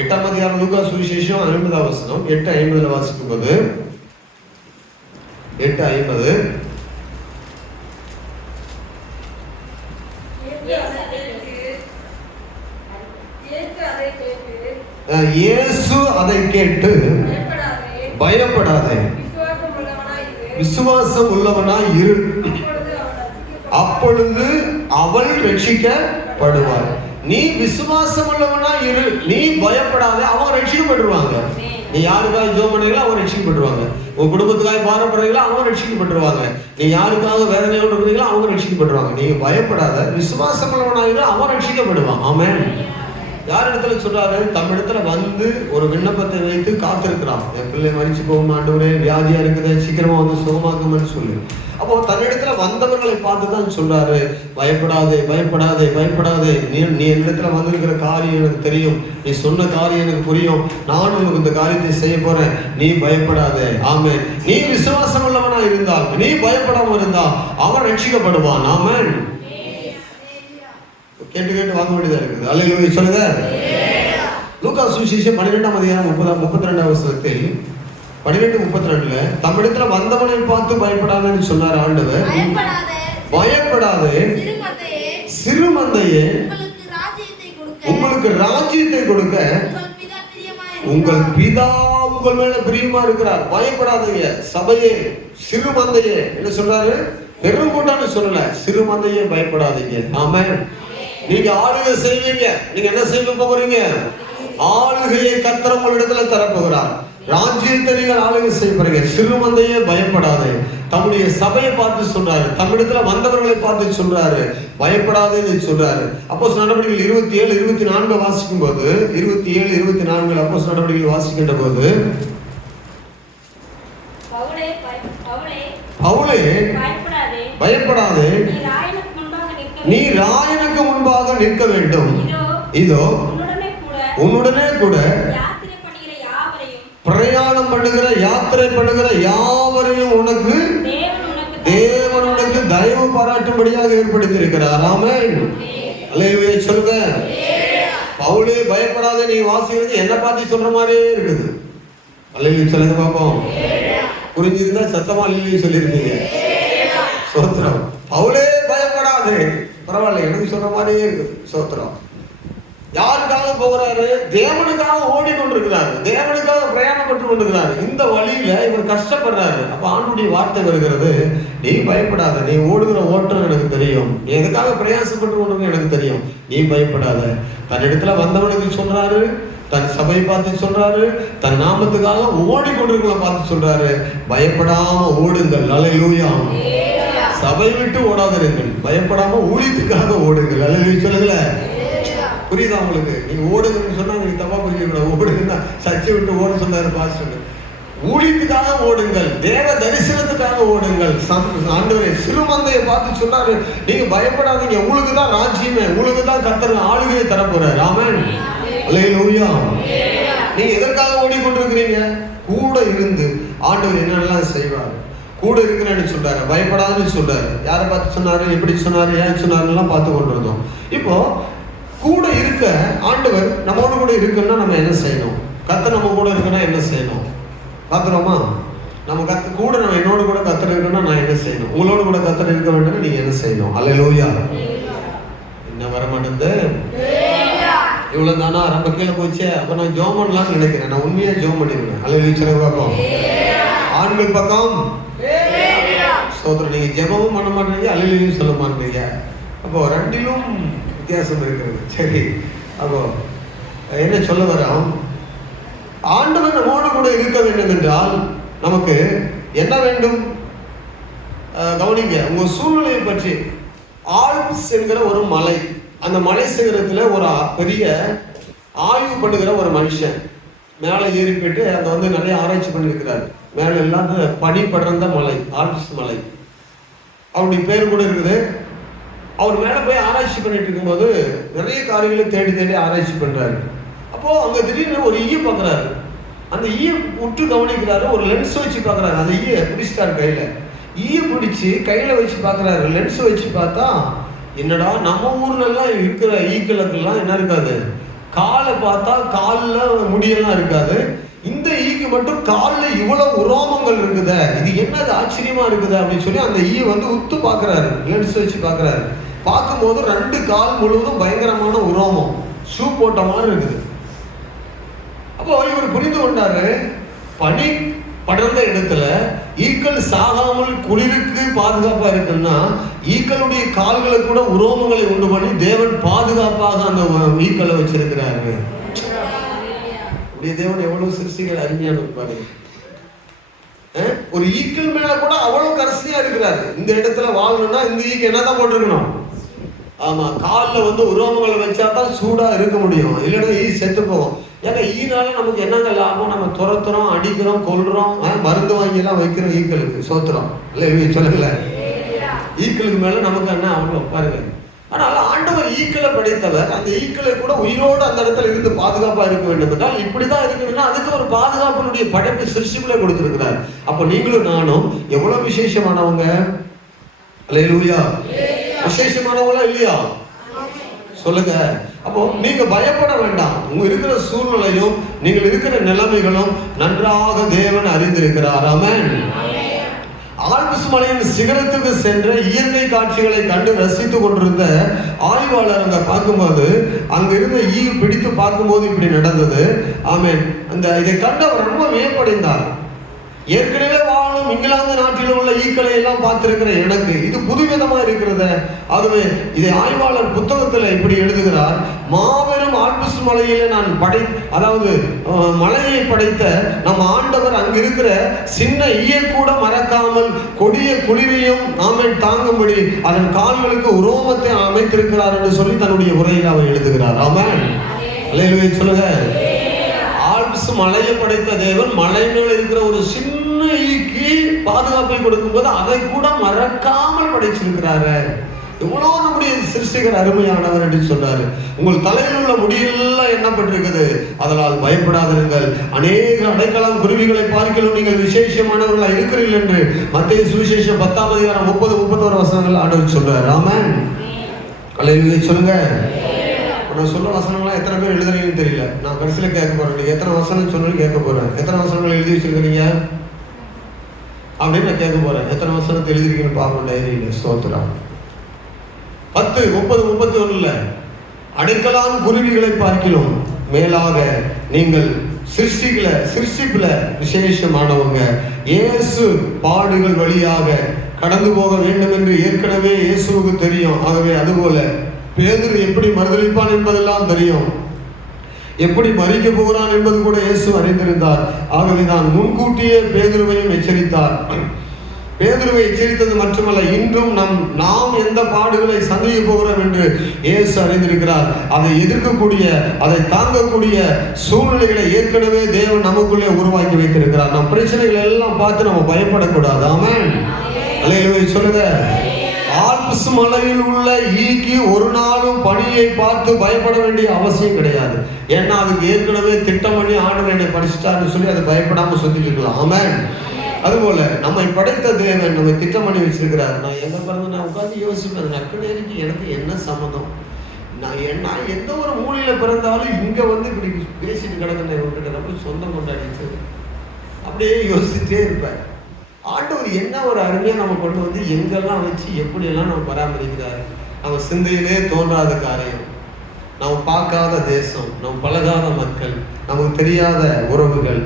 8ஆம் அதிகாரம் லூக்கா சுவிசேஷம் 50ஆம் வசனம் 8:50 வாசிக்கும் போது 8:50 இயேசு அதை கேட்டு பயப்படாதே, விசுவாசம் உள்ளவனாய் இரு, அப்பொழுது அவள் ரட்சிக்கப்படுவார். நீ விசுவாசம் உள்ளவனா இரு, நீ பயப்படாத, அவங்க ரட்சிக்கப்படுவாங்க. நீ யாருக்காக ஜெபம் பண்ணீங்களோ அவங்க ரட்சிக்கப்படுவாங்க. உங்க குடும்பத்துக்காக பாரப்படுறீங்களோ அவங்க ரட்சிக்கப்படுவாங்க. நீ யாருக்காக வேதனையோடு இருக்கிறீங்களோ அவங்க ரட்சிக்கப்படுவாங்க. நீங்க பயப்படாத, விசுவாசம் உள்ளவனா இரு, அவன் ரட்சிக்கப்படுவான். ஆமென். யார் இடத்துல சொல்றாரு? தம் இடத்துல வந்து ஒரு விண்ணப்பத்தை வைத்து காத்திருக்கிறான். என் பிள்ளை மரிச்சு போகும் ஆண்டவரே, வியாதியா இருக்குது, சீக்கிரமா வந்து சுகமாக்கும்னு சொல்லி. அப்போ தன்னிடத்துல வந்தவர்களை பார்த்து தான் சொல்றாரு, பயப்படாதே, பயப்படாதே, பயப்படாதே. நீ என்னிடத்துல வந்திருக்கிற காரியம் எனக்கு தெரியும், நீ சொன்ன காரியம் எனக்கு புரியும், நான் உனக்கு இந்த காரியத்தை செய்ய போறேன், நீ பயப்படாதே. ஆமென். நீ விசுவாசம் உள்ளவனா இருந்தால், நீ பயப்படாம இருந்தா அவன் ரட்சிக்கப்படுவான். ஆமென். கேட்டு கேட்டு வாங்க வேண்டியதா இருக்குது. அல்லேலூயா சொல்லுங்க. லூக்கா சுவிசேஷம் 12ஆம் அதிகாரம் 32ஆம் வசனத்தில் 12:32 தம்மிடத்துல வந்தவனை பார்த்து பயப்படாதேன்னு சொன்னார் ஆண்டவர். பயப்படாதே சிறு மந்தையே, உங்களுக்கு ராஜ்யத்தை கொடுக்க உங்கள் பிதா உங்கள் மேல பிரியமா இருக்கிறார். பயப்படாதீங்க சபையே, சிறு மந்தையே. என்ன சொல்றாரு? பெருங்கூட்டான்னு சொல்லல, சிறு மந்தையே பயப்படாதீங்க. ஆமென். நீங்க ஆளுகை செய்வீங்க. நீங்க என்ன செய்ய போகிறீங்க? ஆளுகையை கர்த்தர் உங்களிடத்துல தரப்போகிறார். ராஜ்யத்தை நீங்கள் ஆளுகை செய்ய போறீங்க. சிறு மந்தையே பயப்படாதே. தம்முடைய சபையை பார்த்து சொல்றாரு, தம்மிடத்துல வந்தவர்களை பார்த்து சொல்றாரு, பயப்படாதேன்னு சொல்றாரு. அப்போஸ்தலர் நடவடிக்கைகள் 27-24 வாசிக்கும் போது 27-24 அப்போஸ்தலர் நடவடிக்கைகள் வாசிக்கின்ற போது பவுலே பயப்படாதே, நீ ராயனுக்கு முன்பாக நிற்க வேண்டும். இதோ உன்னுடனே கூட பிரயாணம் பண்ணுகிற, யாத்திரை பண்ணுகிற யாவரையும் உனக்கு தேவன் உனக்கு தயவு பாராட்டும்படியாக ஏற்படுத்தி இருக்கிறார். ஆமென். அல்லேலூயா சொல்லுங்க. பவுலே பயப்படாத, நீ வாசிக்கிறது என்ன பார்த்து சொல்ற மாதிரியே இருக்குது. அல்லேலூயா சொல்லுங்க பாப்போம். புரிஞ்சிருந்தா சத்தமா அல்லேலூயா சொல்லிருக்கீங்க. ஸ்தோத்திரம். பவுலே பயப்படாதே, பரவாயில்ல, எனக்கு சொல்ற மாதிரியே இருக்குது. ஸ்தோத்திரம். யாருக்காக போகிறாரு? தேவனுக்காக ஓடிக்கொண்டிருக்கிறாரு, தேவனுக்காக பிரயாணப்பட்டு கொண்டிருக்கிறாரு. இந்த வழியில இவர் கஷ்டப்படுறாரு. அப்ப ஆண்டுடைய வார்த்தை வருகிறது, நீ பயப்படாத, நீ ஓடுகிற ஓட்டம் எனக்கு தெரியும், எதுக்காக பிரயாசப்பட்டு கொண்டு எனக்கு தெரியும், நீ பயப்படாத. தன்னிடத்துல வந்தவனுக்கு சொல்றாரு, தன் சபையை பார்த்து சொல்றாரு, தன் நாமத்துக்காக ஓடிக்கொண்டிருக்கிற பார்த்து சொல்றாரு, பயப்படாம ஓடுங்கள். அல்லேலூயா. சபை விட்டு ஓடாதீர்கள், பயப்படாம ஊழியத்துக்காக ஓடுங்கள். அல்லேலூயா சொல்லுங்களேன். புரியுதா உங்களுக்கு? நீங்க ஓடுங்கன்னு சொன்னா நீங்க தப்பா புரிஞ்சுக்கணும். ஓடுங்கன்னா சர்ச்சை விட்டு ஓட சொன்னாரு பாஸ்டர். ஊழியத்துக்காக ஓடுங்கள், தேவ தரிசனத்துக்காக ஓடுங்கள். ஆண்டவரே சிறு மந்தையை பார்த்து சொன்னாரு, நீங்க பயப்படாதீங்க, உங்களுக்கு தான் ராஜ்யமே, உங்களுக்கு தான் கர்த்தர் ஆளுகையை தர போறாரு. ஆமென். அல்லேலூயா. நீங்க எதற்காக ஓடிக்கொண்டிருக்கிறீங்க? கூட இருந்து ஆண்டவர் என்னெல்லாம் செய்வார். கூட இருக்கிறேன்னு சொல்றாரு, பயப்படாதுன்னு சொல்றாரு. யாரை பார்த்து சொன்னாரு, எப்படி சொன்னாரு, ஏன் சொன்னாருலாம் பார்த்து கொண்டு இருந்தோம். இப்போ கூட இருக்க ஆண்டவர் நம்மோடு கூட இருக்குன்னா நம்ம என்ன செய்யணும்? கர்த்தர் நம்ம கூட இருக்குன்னா என்ன செய்யணும்? பார்க்குறோமா? நம்ம கூட நம்ம என்னோடு கூட கர்த்தர் இருக்குன்னா நான் என்ன செய்யணும்? உங்களோடு கூட கர்த்தர் இருக்க வேண்டும், நீங்க என்ன செய்யணும்? அல்லேலூயா. என்ன வர மாட்டேங்குது? இவ்வளவு தானா, ரொம்ப கீழே போச்சு, அப்ப நான் ஜோம் பண்ணலாம்னு நினைக்கிறேன். நான் உண்மையா ஜோம் பண்ணிடுவேன். அல்ல பக்கம் ஆண்கள் பக்கம் ஸ்தோத்திரம். நீங்க ஜெபமும் பண்ண மாட்டீங்க, அல்லையும் சொல்ல மாட்டீங்க. அப்போ ரெண்டிலும் வித்தியாசம் இருக்கிறது. சரி, அப்போ என்ன சொல்ல வரோம்? ஆண்டவர் நம்மோடு கூட இருக்க வேண்டும் என்றால் நமக்கு என்ன வேண்டும்? கவனிங்க உங்க சூழ்நிலையை பற்றி. ஆல்ப்ஸ் என்கிற ஒரு மலை, அந்த மலை சிகரத்துல ஒரு பெரிய ஆய்வு பண்ணுகிற ஒரு மனுஷன் மேலே ஏறி போயிட்டு அங்க வந்து நிறைய ஆராய்ச்சி பண்ணியிருக்கிறார். மேல எல்லாம் பனி படர்ந்த மலை, ஆல்ப்ஸ் மலை, அவருடைய பேர் கூட இருக்குது. அவர் மேல போய் ஆராய்ச்சி பண்ணிட்டு இருக்கும்போது நிறைய காரியங்களை தேடி தேடி ஆராய்ச்சி பண்றாரு. அப்போ அங்க திடீர்னு ஒரு ஈய பார்க்குறாரு. அந்த ஈய உற்று கவனிக்கிறாரு. ஒரு லென்ஸ் வச்சு பார்க்குறாரு. அந்த ஈய பிடிச்சிட்டாரு கையில. ஈய பிடிச்சி கையில வச்சு பார்க்குறாரு. லென்ஸ் வச்சு பார்த்தா என்னடா, நம்ம ஊர்ல எல்லாம் இருக்கிற ஈக்களுக்கெல்லாம் என்ன இருக்காது, காலை பார்த்தா காலில் முடியெல்லாம் இருக்காது. இந்த ஈக்கு மட்டும் காலில் இவ்வளவு உரோமங்கள் இருக்குத, இது என்னது ஆச்சரியமா இருக்குது அப்படின்னு சொல்லி அந்த ஈய வந்து உத்து பார்க்குறாரு. லென்ஸ் வச்சு பார்க்குறாரு. பார்க்கும்போது 2 கால் முழுவதும் பயங்கரமான உரோமம், ஷூ போட்ட மாதிரி இருக்குது. அப்போ இவர் புரிந்து கொண்டாரு, பனி படர்ந்த இடத்துல ஈக்கள் சாகாமல் குளிருக்கு பாதுகாப்பா இருக்குன்னா ஈக்களுடைய கால்களை கூட உரோமங்களை உண்டு பண்ணி தேவன் பாதுகாப்பாக அந்த ஈக்களை வச்சிருக்கிறாரு. தேவன் எவ்வளவு சிருஷ்டிகள் அருமையான இருப்பாரு. ஒரு ஈக்கள் மேல கூட அவ்வளவு கரசியா இருக்கிறாரு. இந்த இடத்துல வாழணும்னா இந்த ஈக்கு என்னதான் போட்டிருக்கணும்? ஆமா, காலில் வந்து உரோமங்களை வச்சா தான் சூடா இருக்க முடியும், இல்லைன்னா ஈ செத்து போகும். ஏன்னா ஈனால நமக்கு என்னங்க லாபம்? நம்ம துரத்துறோம், அடிக்கிறோம், கொல்றோம், மருந்து வாங்கி எல்லாம் வைக்கிறோம் ஈக்களுக்கு. சோத்துறோம் இல்லை சொல்லல. ஈக்களுக்கு மேல நமக்கு என்ன அவ்வளோ பாருங்க. ஆனால் ஆண்டவர் ஈக்களை படைத்தவர். அந்த ஈக்களை கூட உயிரோடு அந்த இடத்துல இருந்து பாதுகாப்பா இருக்க வேண்டும் என்றால் இப்படிதான் இருக்குதுன்னா அதுக்கு ஒரு பாதுகாப்பினுடைய படைப்பு சிருஷ்டிகளை கொடுத்திருக்கிறார். அப்ப நீங்களும் நானும் எவ்வளவு விசேஷமானவங்க. அல்லேலூயா. விசேஷமானவங்களா இல்லையா? சொல்லுங்க. அப்போ நீங்க பயப்பட வேண்டாம். உங்க இருக்கிற சூழ்நிலையும் நீங்கள் இருக்கிற நிலைமைகளும் நன்றாக தேவன் அறிந்திருக்கிறார். ஆமென். ஆல்ப்ஸ் மலையின் சிகரத்துக்கு சென்ற இயற்கை காட்சிகளை கண்டு ரசித்துக் கொண்டிருந்த ஆய்வாளர் அங்க பார்க்கும்போது அங்க இருந்த ஈ பிடித்து பார்க்கும்போது இப்படி நடந்தது. ஆமென். அந்த இதை கண்டு அவர் ரொம்ப வியப்படைந்தார். ஏற்கனவே வாழும் இங்கிலாந்து நாட்டில் உள்ள ஈக்களை எல்லாம் பார்த்திருக்கிற எனக்கு இது புதுவிதமா இருக்கிறது. ஆகவே இதை ஆய்வாளர் புத்தகத்துல இப்படி எழுதுகிறார். மாபெரும் ஆல்ப்ஸ் மலையில நான் அதாவது மலையை படைத்த நம்ம ஆண்டவர் அங்கிருக்கிற சின்ன ஈய கூட மறக்காமல் கொடிய குளிரையும் ஆமென் தாங்கும்படி அதன் கால்களுக்கு உரோமத்தை அமைத்திருக்கிறார் என்று சொல்லி தன்னுடைய உரையில் அவர் எழுதுகிறார். ஆமென். அல்லேலூயா சொல்லுங்க. மலையை படைத்த தேவன் மலை மேல் இருக்கிற ஒரு சின்ன ஈக்கு பாதுகாப்பை கொடுக்கும் போது அதை கூட மறக்காமல் படைச்சிருக்கிறாரு. எவ்வளவு நம்முடைய சிருஷ்டிகர் அருமையானவர் என்று சொன்னாரு. உங்கள் தலையில் உள்ள முடியெல்லாம் எண்ணப்பட்டிருக்குது, அதனால் பயப்படாதிருங்கள். அநேக அடைக்கலம் குருவிகளை பார்க்கலும் நீங்கள் விசேஷமானவர்களாக இருக்கிறீர்கள் என்று மத்தேயு சுவிசேஷம் 10ஆம் அதிகாரம் 30-31 வசனங்கள் ஆண்டவர் சொல்றாரு. ஆமென். அல்லேலூயா சொல்லுங்க. நான் சொல்ல வசனங்கள்லாம் எத்தனை பேர் எழுதுறீங்கன்னு தெரியல. நான் கடைசியில் கேட்க போறேன். நீங்க எத்தனை வசனம் சொன்னாலும் கேட்க போறேன். எத்தனை வசனங்கள் எழுதி வச்சிருக்கிறீங்க அப்படின்னு நான் கேட்க போறேன். எத்தனை வசனத்தை எழுதிருக்கீங்கன்னு பார்ப்போம் டைரியில். ஸ்தோத்திரம். 10, 30, 31 அடைக்கலான் குருவிகளை பார்க்கிலும் மேலாக நீங்கள் சிருஷ்டிப்புல விசேஷமானவங்க. இயேசு பாடுகள் வழியாக கடந்து போக வேண்டும் என்று ஏற்கனவே இயேசுவுக்கு தெரியும். ஆகவே அதுபோல பேதுரு எப்படி மறுதலிப்பான் என்பதெல்லாம் தெரியும். எப்படி மறிக்க போகிறான் என்பது கூட இயேசு அறிந்திருந்தார். ஆகவே தான் முன்கூட்டியே பேதுருவையும் எச்சரித்தார். பேதுருவை எச்சரித்தது மட்டுமல்ல, இன்றும் நாம் எந்த பாடுகளை சந்திக்க போகிறோம் என்று இயேசு அறிந்திருக்கிறார். அதை எதிர்க்கக்கூடிய, அதை தாங்கக்கூடிய சூழ்நிலைகளை ஏற்கனவே தேவன் நமக்குள்ளே உருவாக்கி வைத்திருக்கிறார். நம் பிரச்சனைகள் எல்லாம் பார்த்து நம்ம பயப்படக்கூடாது. ஆமென். அல்லேலூயா சொல்லுங்க. ஆல்ப்ஸ் மலையில் உள்ள ஈக்கு ஒரு நாளும் பனியை பார்த்து பயப்பட வேண்டிய அவசியம் கிடையாது. ஏன்னா அதுக்கு ஏற்கனவே திட்டம் பண்ணி ஆண்டவர் என்னை படிச்சுட்டாருன்னு சொல்லி அதை பயப்படாம சுத்திட்டு இருக்கலாம். ஆமென். அதுபோல நம்மை படைத்த தேவன் நம்மை திட்டம் பண்ணி வச்சிருக்கிறார். நான் எங்க பிறந்த நான் உட்காந்து யோசிப்பேன், நக்கு நேரிக்கு எனக்கு என்ன சம்மதம்? நான் எந்த ஒரு மூலையில பிறந்தாலும் இங்க வந்து இப்படி பேசிட்டு கிடக்குறேன், விட்டுட்டு நம்ம சொந்தம் கொண்டாடிச்சு அப்படியே யோசிச்சுட்டே இருப்பேன். ஆண்டவர் என்ன ஒரு அருமையா நம்ம கொண்டு வந்து எங்கெல்லாம் வச்சு எப்படியெல்லாம் நம்ம பராமரிக்கிறாரு. நம்ம சிந்தையிலே தோன்றாத காரியம். நம்ம பார்க்காத தேசம், நம்ம பழகாத மக்கள், நமக்கு தெரியாத உறவுகள்,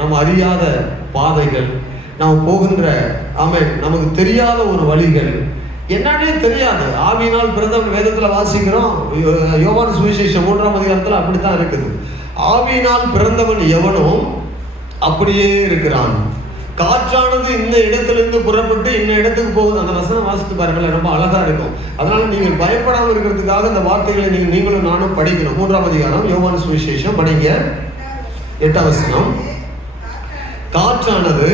நம்ம அறியாத பாதைகள், நாம் போகின்ற நமக்கு தெரியாத ஒரு வழிகள் என்னன்னே தெரியாது. ஆவியினால் பிறந்தவன் வேதத்தில் வாசிக்கிறோம். யோவான் சுவிசேஷம் 3ஆம் அதிகாரத்தில் அப்படித்தான் இருக்குது. ஆவியினால் பிறந்தவன் எவனும் அப்படியே இருக்கிறான். காற்றானது இந்த இடத்திலிருந்து புறப்பட்டு இந்த இடத்துக்கு போகுது. அந்த வசனம் வாசித்து பாருங்களேன், ரொம்ப அழகா இருக்கும். அதனால நீங்கள் பயப்படாமல் இருக்கிறதுக்காக இந்த வார்த்தைகளை நீங்களும் நானும் படிக்கணும். 3ஆம் அதிகாரம் யோவான் சுவிசேஷம் படிங்க, 8ஆம் வசனம். காற்றானது,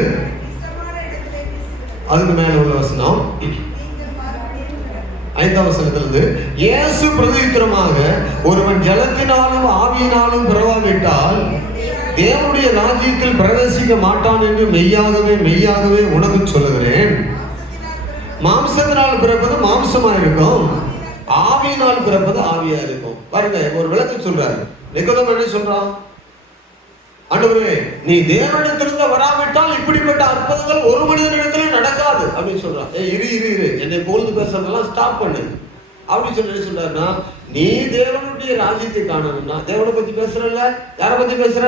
அதுக்கு மேல உள்ள வசனம் 5ஆம் வசனத்திலிருந்து, இயேசு பிரதியுத்தரமாக, ஒருவன் ஜலத்தினாலும் ஆவியினாலும் பிறவாவிட்டால் தேவனுடைய ராஜ்யத்தில் பிரவேசிக்க மாட்டான் என்று மெய்யாகவே மெய்யாகவே உனக்கு சொல்லுகிறேன். மாம்சத்தினால் பிறப்பது மாம்சமா இருக்கும், ஆவியினால் பிறப்பது ஆவியா இருக்கும். பாருங்க, ஒரு விளக்கம் சொல்றாரு. நிக்கோதேமு என்ன சொல்றான்? ஆண்டவரே, நீ தேவனிடத்திலிருந்து வராவிட்டால் இப்படிப்பட்ட அற்புதங்கள் ஒரு மனிதனிடத்திலே நடக்காது அப்படின்னு சொல்றான். இரு என்னை பொழுது பேசுறதெல்லாம் ஸ்டாப் பண்ணு அப்படின்னு சொல்லி சொல்றாருன்னா, நீ தேவனுடைய ராஜ்யத்தை காணணும்னா, தேவனை பத்தி பேசுறல்ல, யாரை பத்தி பேசுற?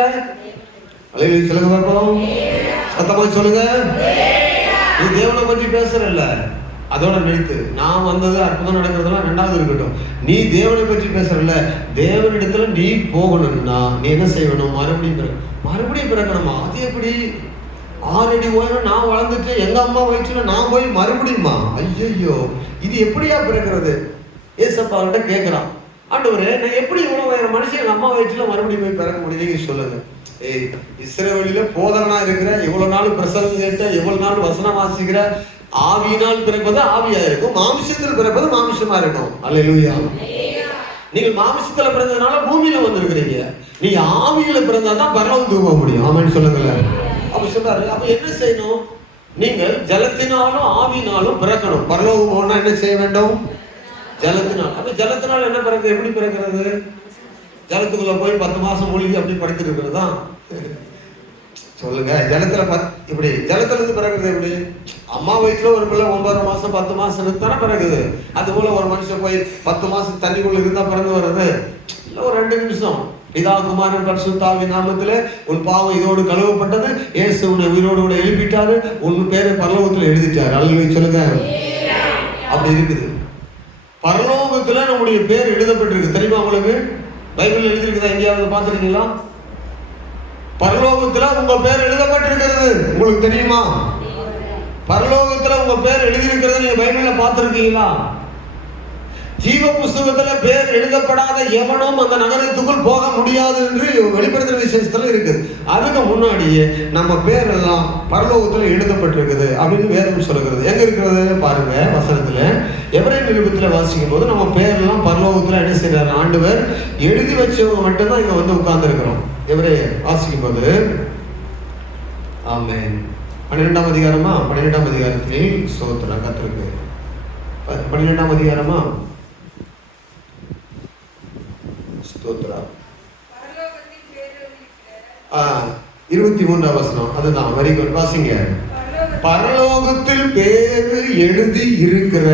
அலையில் சொல்லுங்க பார்ப்போம், சத்தமா சொல்லுங்க. நீ தேவனை பத்தி பேசுறல்ல, அதோட நிறுத்து. நான் வந்தது அற்புதம் நடக்கிறதுலாம் ரெண்டாவது இருக்கட்டும். நீ தேவனை பற்றி பேசுறல்ல, தேவனிடத்துல நீ போகணும்னா நீ என்ன செய்யணும்? மறுபடியும் பிறக்கணுமா? அது எப்படி? 6 அடி உயரம் நான் வளர்ந்துட்டு எங்க அம்மா வயிற்றுல நான் போய் மறுபடியுமா? ஐயோ, இது எப்படியா பிறக்கிறது? ஏசப்பா கிட்ட கேட்கிறான், ஆண்டவரே, நான் எப்படி இவ்வளவு உயரம் மனுஷன் எங்க அம்மா வயிற்றுல மறுபடியும் போய் பிறக்க முடியல சொல்லுங்க. இஸ்ரவேலில போதகனா இருக்கிற, இவ்வளவு நாள் பிரசங்கம் கேட்ட, இவ்வளவு நாள் வசனம் வாசிக்கிற, ஆவியினால் பிறப்பது ஆவியா இருக்கும், மாமிசத்தில் பிறப்பது மாமிசமா இருக்கும். அல்லேலூயா. நீங்கள் மாமிசத்துல பிறந்ததுனால பூமியில வந்திருக்கிறீங்க. நீங்க ஆவியில பிறந்தாதான் பரலோகத்துக்கு போக முடியும். ஆமென் சொல்லுங்களேன். அப்ப சொல்றாரு, அப்ப என்ன செய்யணும்? நீங்கள் ஜலத்தினாலும் ஆவியினாலும் பிறக்கணும். பரலோகம் போனா என்ன செய்ய வேண்டும்? ஜலத்தினால். அப்ப ஜலத்தினால் என்ன பிறகு? எப்படி பிறக்கிறது? ஜலத்துக்குள்ள போய் 10 மாசம் மூழ்கி அப்படி படுத்துட்டு இருக்கிறது தான் சொல்லுங்க. ஜலத்துல இப்படி ஜலத்துல இருந்து பிறகுது எப்படி? அம்மா வயசுல ஒரு பிள்ளை 9 மாசம் 10 மாசம் தானே பிறகுது. அது போல ஒரு மனுஷன் போய் 10 மாசம் தண்ணிக்குள்ள இருந்தா பிறந்து வர்றது இல்ல. ஒரு 2 நிமிஷம் பிதா குமாரன் பரிசுத்த ஆவியின் நாமத்திலே உன் பாவம் இதோடு கழுவப்பட்டது, இயேசு உன்னை உயிரோடு கூட எழுப்பிட்டாரு, உன் பேரை பரலோகத்துல எழுதிட்டாரு. அல்லேலூயா சொல்லுங்க. அப்படி இருக்குது. பரலோகத்துல நம்முடைய பேர் எழுதப்பட்டிருக்கு. தெரியுமா உங்களுக்கு? பைபிள் எழுதிருக்குதா? எங்கேயாவது பார்த்துருக்கீங்களா? பரலோகத்துல உங்க பேர் எழுதப்பட்டிருக்கிறது. உங்களுக்கு தெரியுமா? பரலோகத்துல உங்க பேர் எழுதியிருக்கிறது நீங்க பைபிள்ல பார்த்திருக்கீங்களா? ஜீவ புஸ்தகத்துல பேர் எழுதப்படாத எவனும் அந்த நகரத்துக்குள் போக முடியாது என்று வெளிப்படுத்துற விசேஷத்துல இருக்கு. அதுக்கு முன்னாடியே நம்ம பேர் எல்லாம் பரலோகத்துல எழுதப்பட்டிருக்குது அப்படின்னு வேதம் சொல்லுகிறது. எங்க இருக்கிறது பாருங்க, வசனத்துல எபிரேயர் நிருபத்துல வாசிக்கும் போது நம்ம பேரெல்லாம் பரலோகத்துல என்ன செய்யறாரு? ஆண்டவர் எழுதி வச்சவங்க மட்டும்தான் இங்க வந்து உட்கார்ந்து இருக்கிறோம். எபிரேயர் வாசிக்கும் போது ஆமென் 12ஆம் அதிகாரமா 12ஆம் அதிகாரத்தில் ஸ்தோத்திரம் கர்த்தருக்கு 12ஆம் அதிகாரமா ஸ்தோத்திரம் 23ஆம் வசனம். அதுதான் வரி வாசிங்க. பரலோகத்தில் பேரு எழுதி இருக்கிற.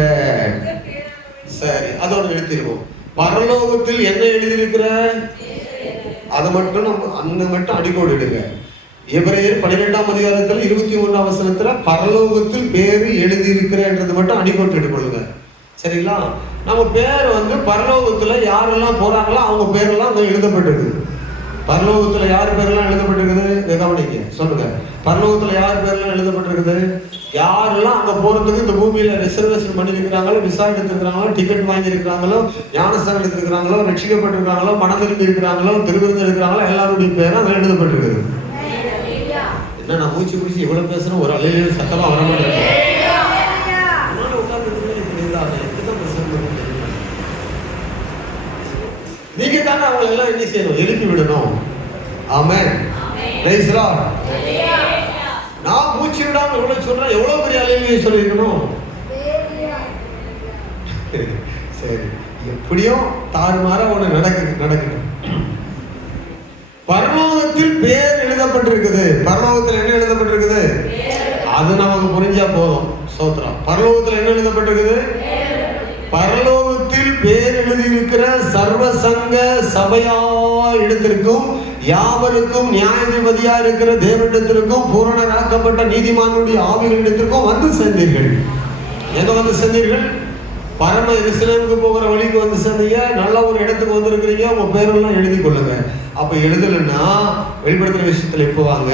சரி, அதோட எழுதிருவோம். பரலோகத்தில் என்ன எழுதி இருக்கிற? அதை மட்டும் நம்ம அங்க மட்டும் அடிக்கோடு எடுங்க. எபிரேயர் 12ஆம் அதிகாரத்தில் 21ஆம் வசனத்துல பரலோகத்தில் பேரு எழுதி இருக்கிறன்றது மட்டும் அடிக்கோட்டு எடுக்கொள்ளுங்க. சரிங்களா? நம்ம பேர் வந்து பரலோகத்துல யாரெல்லாம் போறாங்களோ அவங்க பேரெல்லாம் அங்க எழுதப்பட்டிருக்குது. பரலோகத்துல யார் பேரெல்லாம் எழுதப்பட்டிருக்குது கவனிங்க, சொல்லுங்க. பரலோகத்துல யார் பேரெல்லாம் எழுதப்பட்டிருக்குது? யாரெல்லாம் அங்க போறதுக்கு இந்த பூமியில ரிசர்வேஷன் பண்ணிருக்கிறாங்களோ, விசா எடுத்திருக்கிறாங்களோ, டிக்கெட் வாங்கி இருக்கிறாங்களோ, ஞானஸ்தானம் எடுத்திருக்கிறாங்களோ, ரட்சிக்கப்பட்டிருக்கிறாங்களோ, மனம் திரும்பி இருக்கிறாங்களோ, திருவிருந்து இருக்கிறாங்களோ, எல்லாருடைய பேரும் அங்க எழுதப்பட்டிருக்குது. என்ன நான் மூச்சு பிடிச்சி இவ்வளவு பேசுறேன், ஒரு அலையில சத்தமா வர மாட்டேன். நீங்க தானே அவங்க எல்லாம் என்ன செய்யணும்? எழுப்பி விடணும். ஆமென். Praise the lord. நான் மூச்சு விடாம இவ்வளவு சொல்றேன், எவ்வளவு பெரிய அலையில சொல்லிருக்கணும். சரி, எப்படியும் தாறுமாறா ஒண்ணு நடக்கணும். பரலோகத்தில் பேர் எழுதப்பட்டிருக்குது. பரலோகத்தில் என்ன எழுதப்பட்டிருக்குது? அது நமக்கு புரிஞ்சா போதும். ஸ்தோத்திரம். பரலோகத்தில் என்ன எழுதப்பட்டிருக்குது? பரலோகத்தில் பேர் எழுதி இருக்கிற சர்வ சர்வசங்க சபையா இடத்திற்கும் யாவருக்கும் நியாயாதிபதியா இருக்கிற தேவனிடத்திற்கும் பூரணராக்கப்பட்ட நீதிமானுடைய ஆவிகளிடத்திற்கும் வந்து சேர்ந்தீர்கள். எங்க வந்து சேர்ந்தீர்கள்? பரம எருசலேமுக்கு போகிற வழிக்கு வந்து சேர்ந்தீங்க. நல்ல ஒரு இடத்துக்கு வந்திருக்கிறீங்க. உங்க பேரெல்லாம் எழுதி கொள்ளுங்க. அப்ப எழுதலைன்னா வெளிப்படுத்துற விஷயத்துல இப்போ வாங்க.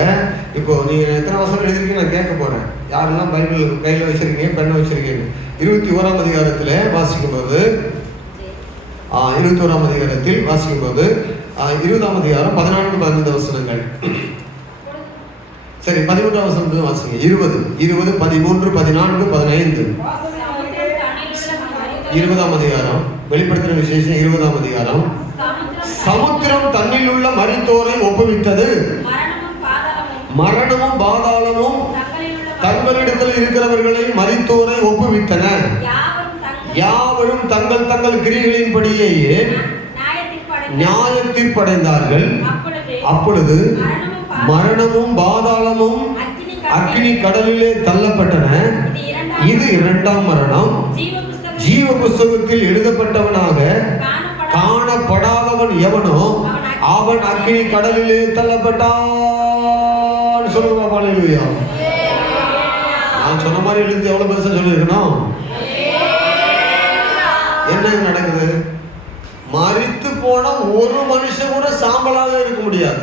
இப்போ நீங்க எத்தனை வருஷம் எழுதிருக்கீங்க நான் கேட்க போறேன். யாரெல்லாம் பைபிள் கையில வச்சிருக்கீங்க, பெண்ணை வச்சிருக்கீங்க? 21ஆம் அதிகாரத்துல வாசிக்கும் போது 21ஆம் அதிகாரத்தில் வாசிக்கும் போது 20ஆம் அதிகாரம் 14-15 வசனங்கள். சரி, 13ஆம் வசனம் வாசிங்க. 20, 13, 14, 15. 20ஆம் அதிகாரம் வெளிப்படுத்துற விசேஷம். 20ஆம் அதிகாரம். சமுத்திரம் தன்னில் உள்ள மரித்தோரை ஒப்புவித்தது. மரணமும் பாதாளமும் தங்களிடத்தில் இருக்கிறவர்களை மரித்தோரை ஒப்புவித்தன. யாவரும் தங்கள் தங்கள் கிரியைகளின்படியே நியாயத்தீர்ப்படைந்தார்கள். அப்பொழுது மரணமும் பாதாளமும் அக்கினி கடலிலே தள்ளப்பட்டன. இது இரண்டாம் மரணம். ஜீவ புஸ்தகத்தில் எழுதப்பட்டவனாக காணப்படாதவன் எவனோ அவன் அக்கினி கடலிலே தள்ளப்பட்டான். சொல்லுங்க. ஹல்லேலூயா. நான் சொன்ன மாதிரி எழுதி எவ்வளவு பெருசா சொல்லியிருக்கணும். என்ன நடக்குது? மரித்து போன ஒரு மனுஷன் கூட சாம்பலாக இருக்க முடியாது.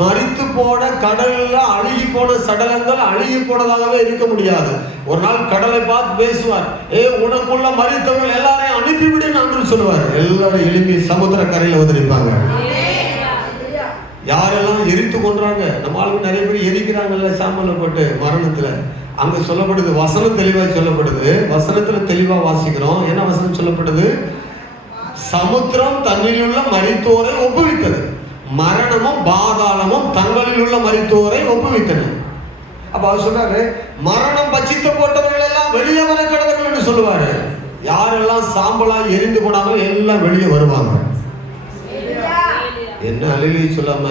மரித்து போன கடல்ல அழுகி போன சடலங்கள் அழுகி போனதாகவே இருக்க முடியாது. ஒரு நாள் கடலை பார்த்து பேசுவார். உனக்குள்ள மரித்தவர்கள் எல்லாரையும் அனுப்பிவிடு என்று சொல்லுவார். எல்லாரும் எழுப்பி சமுத்திர கரையில வந்து நிற்பாங்க. யாரெல்லாம் எரித்து கொன்றாங்க. நம்ம ஆளுக்கு நிறைய பேர் எரிக்கிறாங்கல்ல சாம்பல போட்டு மரணத்துல. அங்க சொல்லப்படுது, வசனம் தெளிவா சொல்லப்படுது. வசனத்துல தெளிவா வாசிக்கிறோம். என்ன வசனம் சொல்லப்படுது? சமுத்திரம் தன்னில் உள்ள மரித்தோரை ஒப்புவித்தது. மரணமும் பாதாளமும் தங்களில் உள்ள மரித்தோரை ஒப்புவித்தன. அப்ப அவர் சொன்னாரு, மரணம் பச்சித்த போட்டவர்கள் எல்லாம் வெளியே வர கடவர்கள் என்று சொல்லுவாரு. யாரெல்லாம் சாம்பலா எரிந்து போனாங்களோ எல்லாம் வெளியே வருவாங்க. என்ன அழிவு சொல்லாம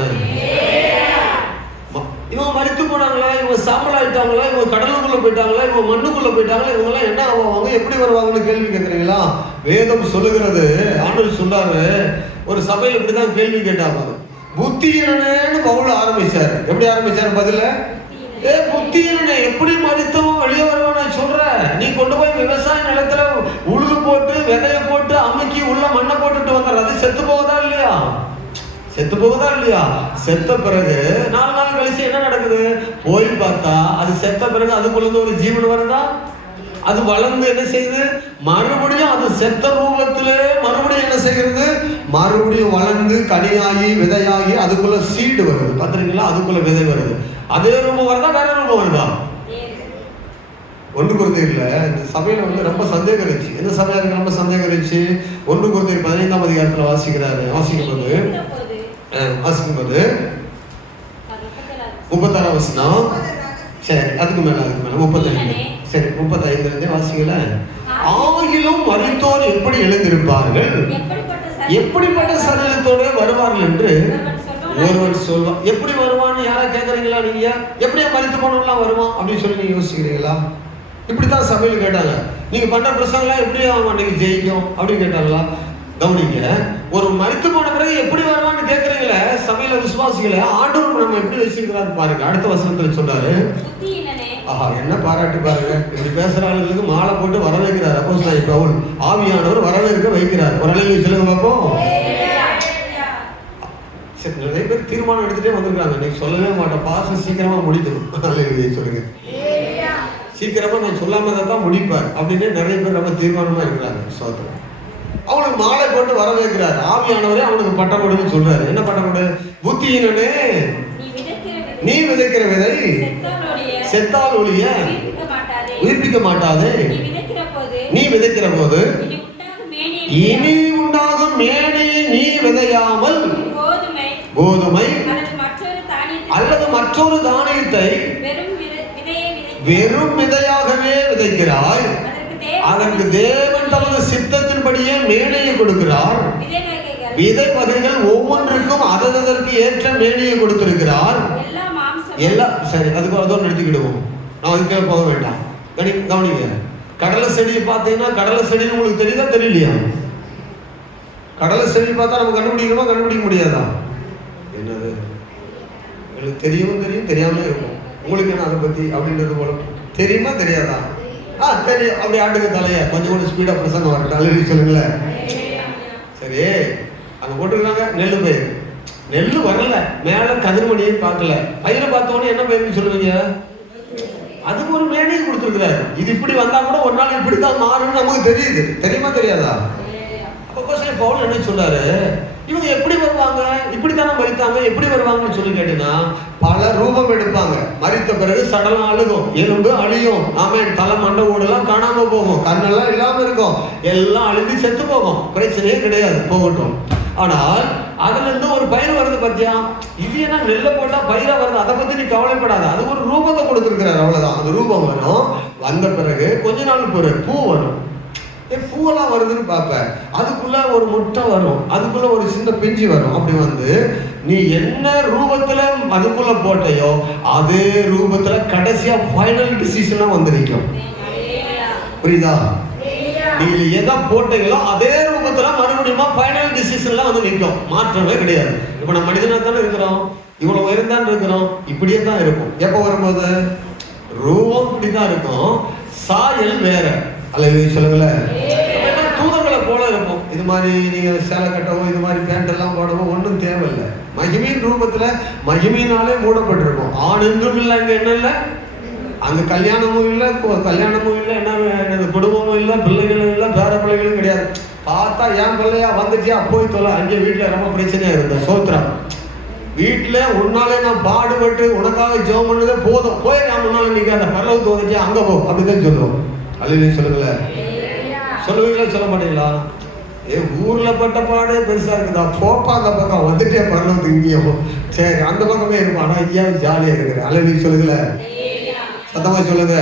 இவங்க மரித்து போனாங்களா, இவங்க சாம்பலாயிட்டாங்களா, இவங்க கடலுக்குள்ள போயிட்டாங்களா, இவங்க மண்ணுக்குள்ள போயிட்டாங்களா, இவங்க எல்லாம் என்ன ஆவாங்க, எப்படி வருவாங்கன்னு கேள்வி கேட்கறீங்களா? வேதம் சொல்லுகிறது. ஆண்டவர் சொன்னாரு, ஒரு சபையில் இப்படிதான் கேள்வி கேட்டாங்க. புத்தியனேன்னு பவுல் ஆரம்பிச்சாரு. எப்படி ஆரம்பிச்சாரு? பதில புத்தியனே எப்படி மரித்தவன் வெளியே வருவான்னு சொல்ற? நீ கொண்டு போய் விவசாய நிலத்துல உழுது போட்டு விதைய போட்டு அமுக்கி உள்ள மண்ணை போட்டுட்டு வந்துடுற. அது செத்து போகுதா இல்லையா? செத்து போகுதா இல்லையா? செத்த பிறகு 4 நாள் கழிச்சு என்ன நடக்குது? போய் பார்த்தா அது செத்த பிறகு அதுக்குள்ள ஒரு ஜீவன் வருதா? அது வளர்ந்து என்ன செய்யுது? மறுபடியும் அது செத்த ரூபத்திலே மறுபடியும் என்ன செய்கிறது? மறுபடியும் வளர்ந்து கனியாகி விதையாகி அதுக்குள்ள சீடு வருது. பார்த்துருக்கீங்களா? அதுக்குள்ள விதை வருது. அதே ரூபம் வருதா வேற ரூபம் வருதா? ஒன்று குருந்தையில இந்த சபையில வந்து ரொம்ப சந்தேகம் இருந்துச்சு. எந்த சபையா இருக்கு? ரொம்ப சந்தேகம் இருந்துச்சு. 1 குருந்தையர் 15ஆம் அதிகாரத்துல வாசிக்கும்போது 36ஆம் வசனம். சரி, அதுக்கு மேல 35. சரி, 35 வாசிக்கல. ஆகிலும் மரித்தோர் எப்படி எழுந்திருப்பார்கள், எப்படிப்பட்ட சரீரத்தோட வருவார்கள் என்று ஒருவன் சொல்வான். எப்படி வருவான்னு யாரா கேட்கறீங்களா? நீங்க எப்படியா மரித்து போனவங்களாம் வருவான் அப்படின்னு சொல்லி நீங்க யோசிக்கிறீங்களா? இப்படித்தான் சபையில் கேட்டாங்க. நீங்க பண்ற பிரசங்கெல்லாம் எப்படி நீங்க ஜெயிக்கும் அப்படின்னு கேட்டாங்களா? கவனிங்க. ஒரு மரித்து போன பிறகு எப்படி வருவான்னு கேட்கறீங்களே சபையில விசுவாசிகளை ஆண்டவர் நம்ம எப்படி வச்சிருக்கிறாரு பாருங்க. அடுத்த வசனத்துல சொல்றாரு, ஆஹா என்ன பாராட்டு பாருங்க. இப்படி பேசுற ஆளுங்களுக்கு மாலை போட்டு வரவேற்கிறார் அப்போஸ்தலன் பவுல். ஆவியானவர் வரவேற்க வைக்கிறார். வரலைன்னு சொல்லுங்க பார்ப்போம். சரி, நிறைய பேர் தீர்மானம் எடுத்துட்டே வந்திருக்காங்க. இன்னைக்கு சொல்லவே மாட்டேன், பாசம் சீக்கிரமா முடிக்கணும். சொல்லுங்க, சீக்கிரமா நான் சொல்லாம தான் முடிப்பார் அப்படின்னு நிறைய பேர் ரொம்ப தீர்மானமா இருக்கிறாங்க. சோதனை அவனுக்கு மாலை போட்டு வரவேற்கிறார். ஆவியானவரே அவனுக்கு பட்டம் கொடுன்னு சொல்றாரு. என்ன பட்டம் கொடு? புத்தியினே நீ விதைக்கிற விதை செத்தால் ஒழிய உயிர்ப்பிக்க மாட்டாதே. நீ விதைக்கிற போது இனி உண்டாகும் மேனியை நீ விதையாமல் கோதுமை அல்லது மற்றொரு தானியத்தை வெறும் விதையாகவே விதைக்கிறாய். அதற்கு தேவன் தமது சித்தத்தின்படியே மேனியை கொடுக்கிறார். விதை வகைகள் ஒவ்வொன்றுக்கும் அதற்கு ஏற்ற மேனியை கொடுத்திருக்கிறார். எல்லாம் சரி, அதுக்கு அதோடு நிறுத்திக்கிடுவோம். நான் அதுக்கே போக வேண்டாம். கவனிங்க. கடலை செடியை பார்த்தீங்கன்னா கடலை செடின்னு உங்களுக்கு தெரியுதா தெரியலையா? கடலை செவி பார்த்தா நம்ம கண்டுபிடிக்கணுமா, கண்டுபிடிக்க முடியாதா? என்னது உங்களுக்கு தெரியும் தெரியாமலே இருக்கும். உங்களுக்கு என்ன அதை பற்றி அப்படின்றது போல தெரியுமா தெரியாதா? தெரியும். அப்படி ஆட்டுக்கு தலையா கொஞ்சம் கூட ஸ்பீடாக பிரசங்கம் வரட்டும். அல்லது சொல்லுங்களேன். சரி, அங்கே போட்டுருக்காங்க நெல் பயிர். நெல் வரல, மேலே கதிர்மணியை பார்க்கல. பயிரை பார்த்தோன்னே என்ன பயிர்னு சொல்லுவீங்க? அதுக்கு ஒரு மேனையை கொடுத்துருக்குறாரு. இது இப்படி வந்தா கூட ஒரு நாள் இப்படி தான் மாறும்னு நமக்கு தெரியுது. தெரியுமா தெரியாதா? அப்போ பவுல் என்ன சொல்றாரு, இவங்க எப்படி வருவாங்க, இப்படித்தானே மரித்தாங்க, எப்படி வருவாங்கன்னு சொல்லி கேட்டீங்கன்னா பல ரூபம் எடுப்பாங்க. மரித்த பிறகு சடலம் அழுகும், எலும்பு அழியும், ஆமேன், தலை மண்டை ஓடெல்லாம் காணாம போகும், கண்ணெல்லாம் இல்லாம இருக்கும், எல்லாம் அழிந்து செத்து போகும். பிரச்சனையே கிடையாது, போகட்டும். ஆனால் அதுல இருந்து ஒரு பயிர் வருது பத்தியா, இது என்ன நெல்லை போட்டா பயிரா வருது, அதை பத்தி நீ கவலைப்படாத. அது ஒரு ரூபத்தை கொடுத்துருக்கிறார், அவ்வளவுதான். அந்த ரூபம் வரும். வந்த பிறகு கொஞ்ச நாள் பிறகு பூ வரும். பூவெல்லாம் வருதுன்னு பார்ப்பேன். அதுக்குள்ள ஒரு முட்டை வரும், அதுக்குள்ள ஒரு சின்ன பிஞ்சு வரும். அப்படி வந்து நீ என்ன ரூபத்துல அதுக்குள்ள போட்டையோ அதே ரூபத்துல கடைசியா ஃபைனல் டிசிஷனா வந்து நிற்கும். புரியுதா? நீங்க எதை போட்டீங்களோ அதே ரூபத்துல மறுபடியும் ஃபைனல் டிசிஷன்லாம் வந்து நிற்கும். மாற்றமே கிடையாது. இப்ப நம்ம மனிதனா தானே இருக்கிறோம், இவ்வளவு உயர்ந்தான் இருக்கிறோம், இப்படியே தான் இருக்கும். எப்போ வரும்போது ரூபம் இப்படிதான் இருக்கும், சாயல் வேற. அல்லது சொல்லுங்களேன். தூதர்களை போல இருக்கும். இது மாதிரி நீங்க சேலை கட்டவோ இது மாதிரி பேண்ட் எல்லாம் போடவோ ஒன்றும் தேவையில்லை. மகிமையின் ரூபத்துல மகிமையினாலே மூடப்பட்டிருக்கும். ஆண் என்றும் இல்லை, அங்க என்ன இல்லை, அங்க கல்யாணமும் இல்லை, என்ன குடும்பமும் இல்லை, பிள்ளைகளும் இல்லை, பேர பிள்ளைகளும் கிடையாது. பார்த்தா ஏன் பிள்ளையா வந்துச்சியா போய் தொலை. அங்கே வீட்டுல ரொம்ப பிரச்சனையா இருந்த சோத்திரம். வீட்டுல உன்னாலே நான் பாடுபட்டு உனக்காக ஜெபம் பண்ணதே போதும், போய் நான் முன்னால நீங்க அந்த பரலவுக்கு வந்துச்சு அங்க போ அப்படிதான் சொல்லுவோம். அல்ல சொல்லுங்களேன். சொல்லுவீங்களா சொல்ல மாட்டீங்களா? ஊர்ல பட்ட பாடே பெருசா இருக்குதா, போப்பா அந்த பக்கம் வந்துட்டே பரலவுக்கு இங்கேயும் சரி அந்த பக்கமே இருக்கும். ஆனா இங்கேயாவது ஜாலியா இருக்குது. அல்ல சொல்லுங்களேன், சத்தமா சொல்லுங்க.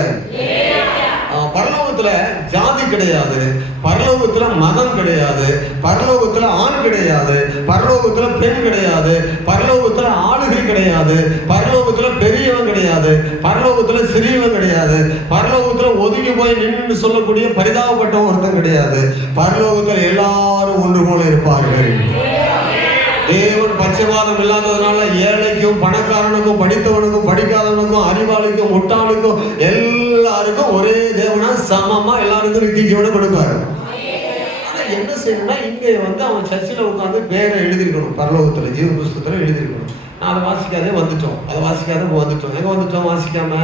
பரலோகத்துல ஜாதி கிடையாது, பரலோகத்துல மதம் கிடையாது, பரலோகத்துல ஆண் கிடையாது, பரலோகத்துல பெண் கிடையாது, பரலோகத்துல ஆளுகை கிடையாது, பரலோகத்துல பெரியவன் கிடையாது, பரலோகத்துல சிறியவன் கிடையாது, பரலோகத்துல ஒதுங்கி போய் நின்று சொல்லக்கூடிய பரிதாபப்பட்ட ஒருத்தன் கிடையாது. பரலோகத்துல எல்லாரும் ஒன்று போல இருப்பார்கள். தேவன் பட்சபாதம் இல்லாததுனால ஏழைக்கும் பணக்காரனுக்கும் படித்தவனுக்கும் படிக்காதவனுக்கும் அறிவாளிக்கும் முட்டாளுக்கும் எல்லாருக்கும் ஒரே தேவனா சமமா எல்லாருக்கும் நித்திய ஜீவனை கொடுப்பாரு. ஆனா என்ன செய்யணும்னா இங்க வந்து அவன் சர்ச்சில் உட்காந்து பேரை எழுதிருக்கணும், பரலோகத்துல ஜீவ புஸ்தகத்துல எழுதிருக்கணும். நான் அதை வாசிக்காதே வந்துட்டோம், அதை வாசிக்காத வந்துட்டோம். எங்க வந்துட்டோம்? வாசிக்காம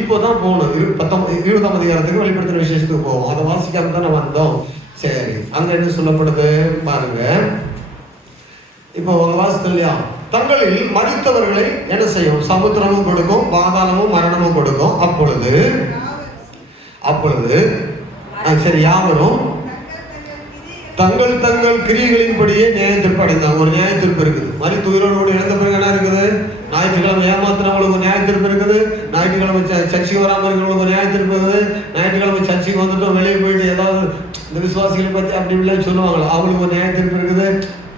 இப்போதான் போகணும். 20ஆம் அதிகாரத்துக்கு வெளிப்படுத்தின விசேஷத்துக்கு போவோம். அதை வாசிக்காம தானே வந்தோம். சரி, அங்க என்ன சொல்லப்படுது பாருங்க. இப்போ வாசித்தோம் இல்லையா, தங்களில் மரித்தவர்களை என்ன செய்யும்? சமுத்திரமும் கொடுக்கும், பாதாளமும் மரணமும் கொடுக்கும். அப்பொழுது சரி, யாவரும் தங்கள் தங்கள் கிரியைகளின்படியே நியாயத்தீர்ப்பு அடைந்தாங்க. ஒரு நியாயத்தீர்ப்பு இருக்குது. மரித்து உயிரோடு இழந்த பிறகு என்ன இருக்குது? ஞாயிற்றுக்கிழமை ஏமாத்தினவங்களுக்கு நியாயத்தீர்ப்பு இருக்குது, ஞாயிற்றுக்கிழமை சர்ச்சைக்கு வராமல் இருக்கிறவங்களுக்கு நியாயத்தீர்ப்பு இருக்குது, ஞாயிற்றுக்கிழமை சர்ச்சைக்கு வந்துட்டோம் வெளியே போயிட்டு ஏதாவது இந்த விசுவாசிகளை பற்றி அப்படி இப்படிலாம் சொல்லுவாங்களா, அவங்களுக்கு ஒரு நியாயத்தீர்ப்பு இருக்குது.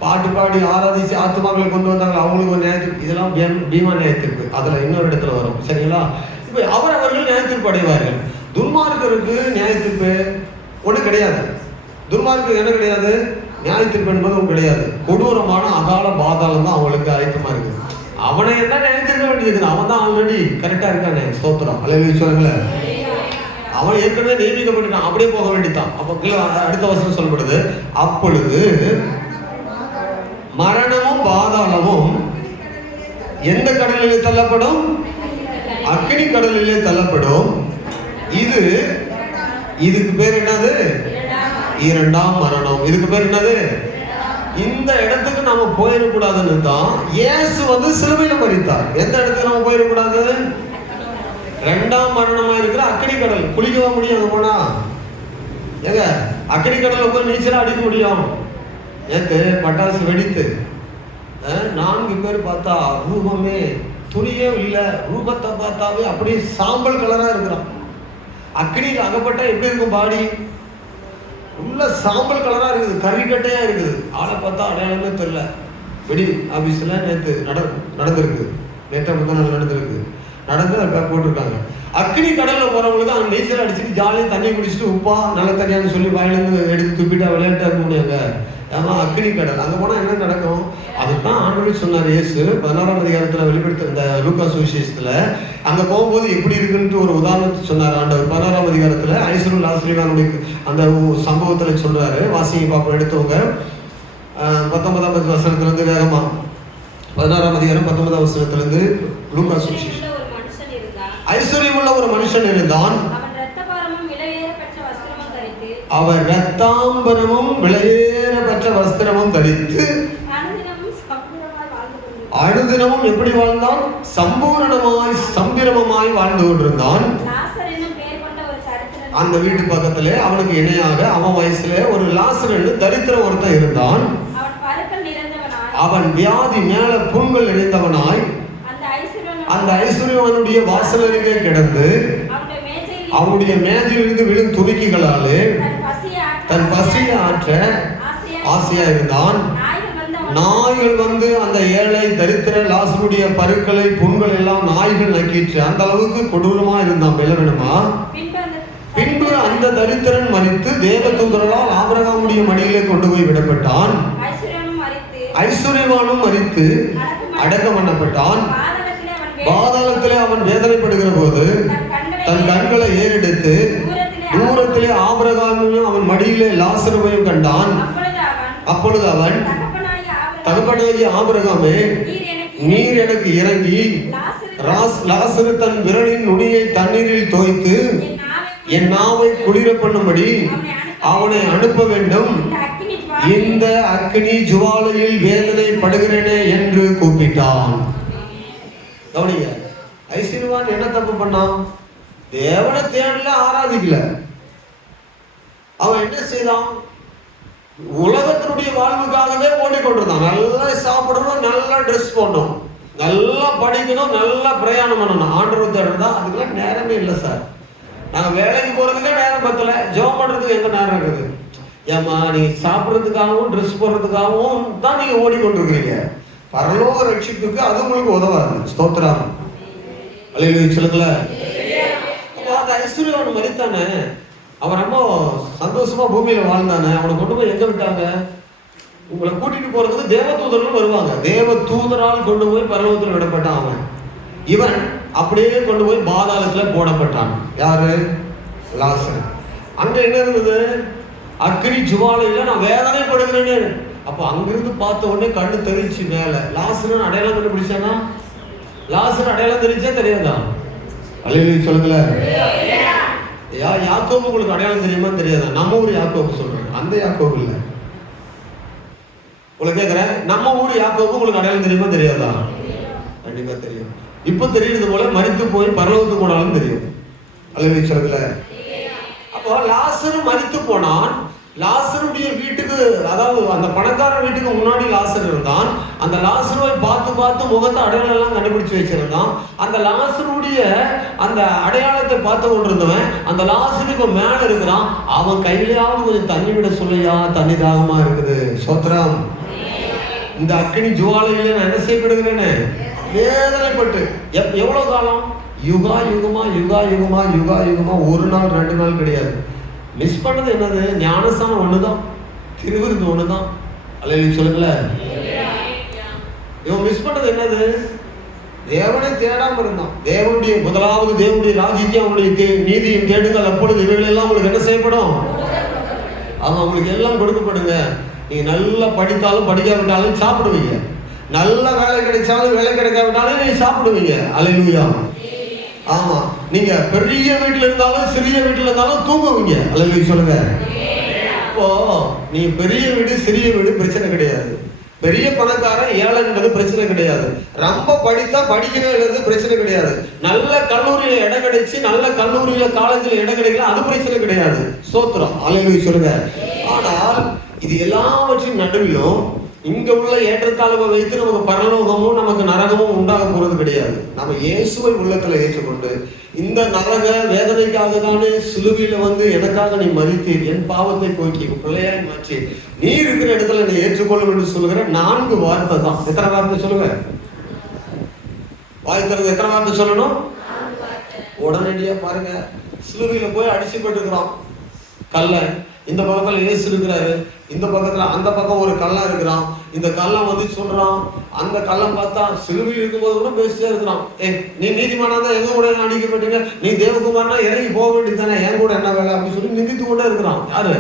பாட்டு பாடி ஆராதிச்சு ஆத்மாக்களை கொண்டு வந்தாங்களா, அவங்களுக்கு ஒரு நியாயத்தீர்ப்பு. இதெல்லாம் பீமா நியாயத்தீர்ப்பு, அதுல இன்னொரு இடத்துல வரும். சரிங்களா? இப்போ அவர்கள் நியாயத்தீர்ப்பு அடைவார்கள். துன்மார்க்கருக்கு நியாயத்தீர்ப்பு ஒண்ணு கிடையாது. துன்மார்க்கு என்ன கிடையாது? நியாயத்தீர்ப்பு என்பது ஒன்று கிடையாது. கொடூரமான அகால பாதாளம் தான் அவங்களுக்கு ஆயத்தமா இருக்குது. அவனை என்ன நியாயத்தீர்க்க வேண்டியது? அவன் தான் ஆல்ரெடி கரெக்டா இருக்கானே. ஸ்தோத்திரம். அல்லேலூயா சொல்லுங்களேன். அவன் ஏற்கனவே நியமிக்கப்பட்டான், அப்படியே போக வேண்டியதான். அப்போ அடுத்த வசனம் சொல்லப்படுது, அப்பொழுது மரணமும் பாதாளமும் எந்த கடலிலே தள்ளப்படும்? அக்கினி கடலிலே தள்ளப்படும். இதுக்கு பேர் என்னது? இரண்டாம் மரணம். இதுக்கு பேர் என்னது? இந்த இடத்துக்கு நாம போயிடக்கூடாதுன்னு தான் இயேசு வந்து சிலுவையில மரித்தார். எந்த இடத்துக்கு நம்ம போயிடக்கூடாது? இரண்டாம் மரணமா இருக்கிற அக்கினி கடல். குளிக்கவா முடியும் அங்க போனா? ஏங்க அக்கினி கடல்ல போய் நீச்சலா அடிக்க முடியும்? நேற்று பட்டாசு வெடித்து 4 பேர் பார்த்தா ரூபமே துணியே இல்லை, ரூபத்தை பார்த்தாவே அப்படியே சாம்பல் கலரா இருக்கிறான். அக்கினியில் அகப்பட்டா எப்படி இருக்கும்? பாடி உள்ள சாம்பல் கலரா இருக்குது, கறிக்கட்டையா இருக்குது. ஆளை பார்த்தா அடையாளமே தெரியல. வெடி ஆபீஸ்ல நேற்று நடந்திருக்கு, நேற்று முந்தான நடந்திருக்கு. நடந்து அதை போட்டிருக்காங்க. அக்கினி கடல்ல போறவங்களுக்கு அங்கே நீச்சல் அடிச்சுட்டு ஜாலியாக தண்ணி குடிச்சிட்டு உப்பா நல்ல தண்ணியான்னு சொல்லி வாயிலிருந்து எடுத்து துப்பிட்டா விளையாட்டா இருக்க முடியாங்க. ஏமா அக்னி கடல். அங்கே போனால் என்ன நடக்கும்? அதுதான் ஆண்டவர் சொன்னார். இயேசு 11ஆம் அதிகாரத்தில் வெளிப்படுத்த இந்த லூக்கா சுவிசேஷத்தில் அங்கே போகும்போது எப்படி இருக்குன்ட்டு ஒரு உதாரணத்தை சொன்னார் ஆண்டவர். 11ஆம் அதிகாரத்தில் ஐஸ்வர்யம் லாஸ்ரிவானுடைய அந்த சம்பவத்தில் சொல்கிறாரு. வாசிங்க பாப்போம், எடுத்தவங்க 19ஆம் வசனத்திலிருந்து வேகமா. 16ஆம் அதிகாரம் 19ஆம் வசனத்திலிருந்து லூக்கா சுவிசேஷம். ஐஸ்வர்யம் உள்ள ஒரு மனுஷன் இருந்தான். அவர் இரத்தாம்பரமும் விலையேற பெற்ற வஸ்திரமும் தரித்து அனுதினமும் எப்படி வாழ்ந்தான்? சம்பூரணமாய் சம்பிரமமாய் வாழ்ந்து கொண்டிருந்தான். அந்த வீட்டு பக்கத்திலே அவனுக்கு இணையாக அவன் வயசுல ஒரு லாசர் தரித்திர ஒருத்தன் இருந்தான். அவன் வியாதி மேல புண்கள் நிறைந்தவனாய் அந்த ஐஸ்வர்யவனுடைய வாசலருகே கிடந்து அவனுடைய மேஜையிலிருந்து விழும் துருக்கிகளாலே தன் பசியை ஆற்ற ஆசையா இருந்தான். நாய்கள் வந்து அந்த ஏழை தரித்திர லாசருடைய பருக்களை புண்கள் எல்லாம் நாய்கள் நக்கிற்று. அந்த அளவுக்கு கொடூரமா இருந்தான். வேணுமா? பின்பு அந்த தரித்திரன் மரித்து தேவதூதர்களால் ஆபிரகாமுடைய மடியிலே கொண்டு போய் விடப்பட்டான். ஐஸ்வர்யவானும் மரித்து அடக்கம் பண்ணப்பட்டான். பாதாளத்திலே அவன் வேதனைப்படுகிற போது தன் கண்களை ஏறெடுத்து தூரத்திலே ஆபிரகாமையும் அவன் மடியிலே லாசருவையும் கண்டான். அப்பொழுது அவன், தகப்பனாகிய ஆபிரகாமே, நீர் எனக்கு இறங்கி லாசரு தன் விரலின் நுனியை தண்ணீரில் தோய்த்து என் நாவை குளிர பண்ணும்படி அவனை அனுப்ப வேண்டும். இந்த அக்னி ஜுவாலையில் வேதனைப்படுகிறேனே என்று கூப்பிட்டான். கவனிங்க, ஐஸ்வர்யவான் என்ன தப்பு பண்ணான்? தேவனை தேடல, ஆராதிக்கல. அவன் என்ன செய்தான்? உலகத்தினுடைய வாழ்வுக்காகவே ஓடிக்கொண்டிருந்தான். நல்லா சாப்பிடணும், நல்லா ட்ரெஸ் போடணும், நல்லா படிக்கணும், நல்லா பிரயாணம் பண்ணணும். ஆண்டவர் தேடுறதா? அதுக்கெல்லாம் நேரமே இல்லை சார். நாங்கள் வேலைக்கு போறதுக்கே நேரம் பத்தல, ஜெபம் பண்றதுக்கு எங்க நேரம் இருக்குது? ஏமா, நீங்க சாப்பிட்றதுக்காகவும் ட்ரெஸ் போடுறதுக்காகவும் தான் நீங்க ஓடிக்கொண்டிருக்கிறீங்க. பரலோக ரட்சிப்புக்கு அது உங்களுக்கு உதவாது. ஸ்தோத்திரம். அல்லேலூயா சொல்லுங்கள. அந்த ஐஸ்வர்யவான் மரித்தானே, அவன் ரொம்ப சந்தோஷமா பூமியில வாழ்ந்தானே, அவனை கொண்டு போய் எங்க விட்டாங்க? உங்களை கூட்டிட்டு போறதுக்கு தேவதூதர்கள் வருவாங்க. தேவதூதரால் கொண்டு போய் பரலோகத்தில் விடப்பட்டான் அவன். இவன் அப்படியே கொண்டு போய் பாதாளத்துல போடப்பட்டான். யாரு? லாசர். அங்க என்ன இருந்தது? அக்னி ஜுவாலையில நான் வேதனைப்படுகிறேன்னு. அப்போ அங்கிருந்து பார்த்த உடனே கண்ணு தெரிச்சு மேல. லாசர் அடையாளம் கண்டுபிடிச்சானா? லாசர் அடையாளம் தெரிஞ்சா தெரியாதா? அல்லேலூயா சொல்லுங்கள. யாக்கோபு உங்களுக்கு அடையாளம் தெரியுமா தெரியாதா? நம்ம ஊர் யாக்கோபு சொல்றேன், அந்த யாக்கோபு இல்லை. உங்களுக்கு கேட்கிறேன், நம்ம ஊர் யாக்கோபு உங்களுக்கு அடையாளம் தெரியுமா தெரியாதா? கண்டிப்பா தெரியும். இப்ப தெரியுது போல மரித்து போய் பரலோகத்துக்கு போனாலும் தெரியும். அல்லேலூயா சொல்லுங்கள. அப்போ லாசர் மரித்து போனான். லாசருடைய வீட்டுக்கு, அதாவது அந்த பணக்கார வீட்டுக்கு முன்னாடி லாசர் இருந்தான். அந்த லாசருவை பார்த்து பார்த்து முகத்தை அடையாளம் எல்லாம் கண்டுபிடிச்சு வச்சிருந்தான். அந்த லாசருடைய அந்த அடையாளத்தை பார்த்து கொண்டிருந்தவன் அந்த லாசருக்கு மேல இருக்கிறான். அவன் கையிலாவது கொஞ்சம் தண்ணி விட சொல்லையா, தண்ணி தாகமா இருக்குது. சோத்ரம். இந்த அக்னி ஜுவாலையில நான் என்ன செய்யப்படுகிறேன்னு வேதனைப்பட்டு எவ்வளவு காலம்? யுகா யுகமா யுகா யுகமா யுகா யுகமா. ஒரு நாள் 2 நாள் கிடையாது. மிஸ் பண்ணது என்னது? ஞானஸ்தானம் ஒண்ணுதான், திருவிருந்து ஒண்ணுதான். அல்லேலூயா சொல்லுங்கள. இவன் மிஸ் பண்ணது என்னது? தேவனை தேடாம இருந்தான். தேவனுடைய முதலாவது தேவனுடைய ராஜ்யத்தையும் அவனுடைய நீதியும் தேடுங்கள், அப்பொழுது இவைகள் எல்லாம் உங்களுக்கு என்ன செய்யப்படும்? அவன் உங்களுக்கு எல்லாம் கொடுக்கப்படுங்க. நீங்க நல்லா படித்தாலும் படிக்காவிட்டாலும் சாப்பிடுவீங்க. நல்ல வேலை கிடைச்சாலும் வேலை கிடைக்காவிட்டாலும் நீங்க சாப்பிடுவீங்க. அல்லேலூயா. ஆமா, நீங்க பெரிய வீட்டுல இருந்தாலும் சிறிய வீட்டுல இருந்தாலும் தூங்குவீங்க. அல்லேலூயா சொல்லுங்க. இப்போ நீ பெரிய வீடு சிறிய வீடு பிரச்சனை கிடையாது. பெரிய பணக்காரன் ஏழைன்றது பிரச்சனை கிடையாது. ரொம்ப படித்தா படிக்கிறது பிரச்சனை கிடையாது. நல்ல கல்லூரியில இடம் கிடைச்சு நல்ல கல்லூரியில காலேஜில் இடம் கிடைக்கல, அது பிரச்சனை கிடையாது. ஸ்தோத்திரம். அல்லேலூயா சொல்லுங்க. ஆனால் இது எல்லாவற்றின் நடுவிலும் இங்க உள்ள ஏற்றத்தாழ்வை வைத்து நமக்கு பரலோகமும் நமக்கு நரகமும் உண்டாக போறது கிடையாது. நம்ம இயேசுவை உள்ளத்துல ஏற்றுக்கொண்டு இந்த நரக வேதனைக்காக தானே சிலுவையில வந்து எனக்காக நீ மரித்தீர், என் பாவத்தை போக்கி பிள்ளையாய் மாற்றி நீ இருக்கிற இடத்துல நீ ஏற்றுக்கொள்ளும் என்று சொல்லுகிற 4 வார்த்தை தான். எத்தனை வார்த்தை சொல்லுங்க? வாய் திறந்து எத்தனை வார்த்தை சொல்லணும்? உடனடியா பாருங்க, சிலுவையில போய் அடிச்சுப்பட்டு இருக்கிறோம் கல்ல. இந்த பக்கத்துல இயேசு இருக்கிறாரு, இந்த பக்கத்துல அந்த பக்கம் ஒரு கள்ளம் இருக்கிறான். இந்த கள்ளம் வந்து சொல்றான், அந்த கள்ளம் பார்த்தா சிலுவையில் இருக்கும்போது கூட பேசிட்டே இருக்கிறான். நீ நீதிமானா தான் எங்க கூட அடிக்கப்பட்டீங்க, நீ தேவகுமாரனா இறங்கி போக வேண்டியது தானே, என் கூட என்ன வேலை அப்படின்னு சொல்லி நிந்தித்து கொண்டே இருக்கிறான். யாரு?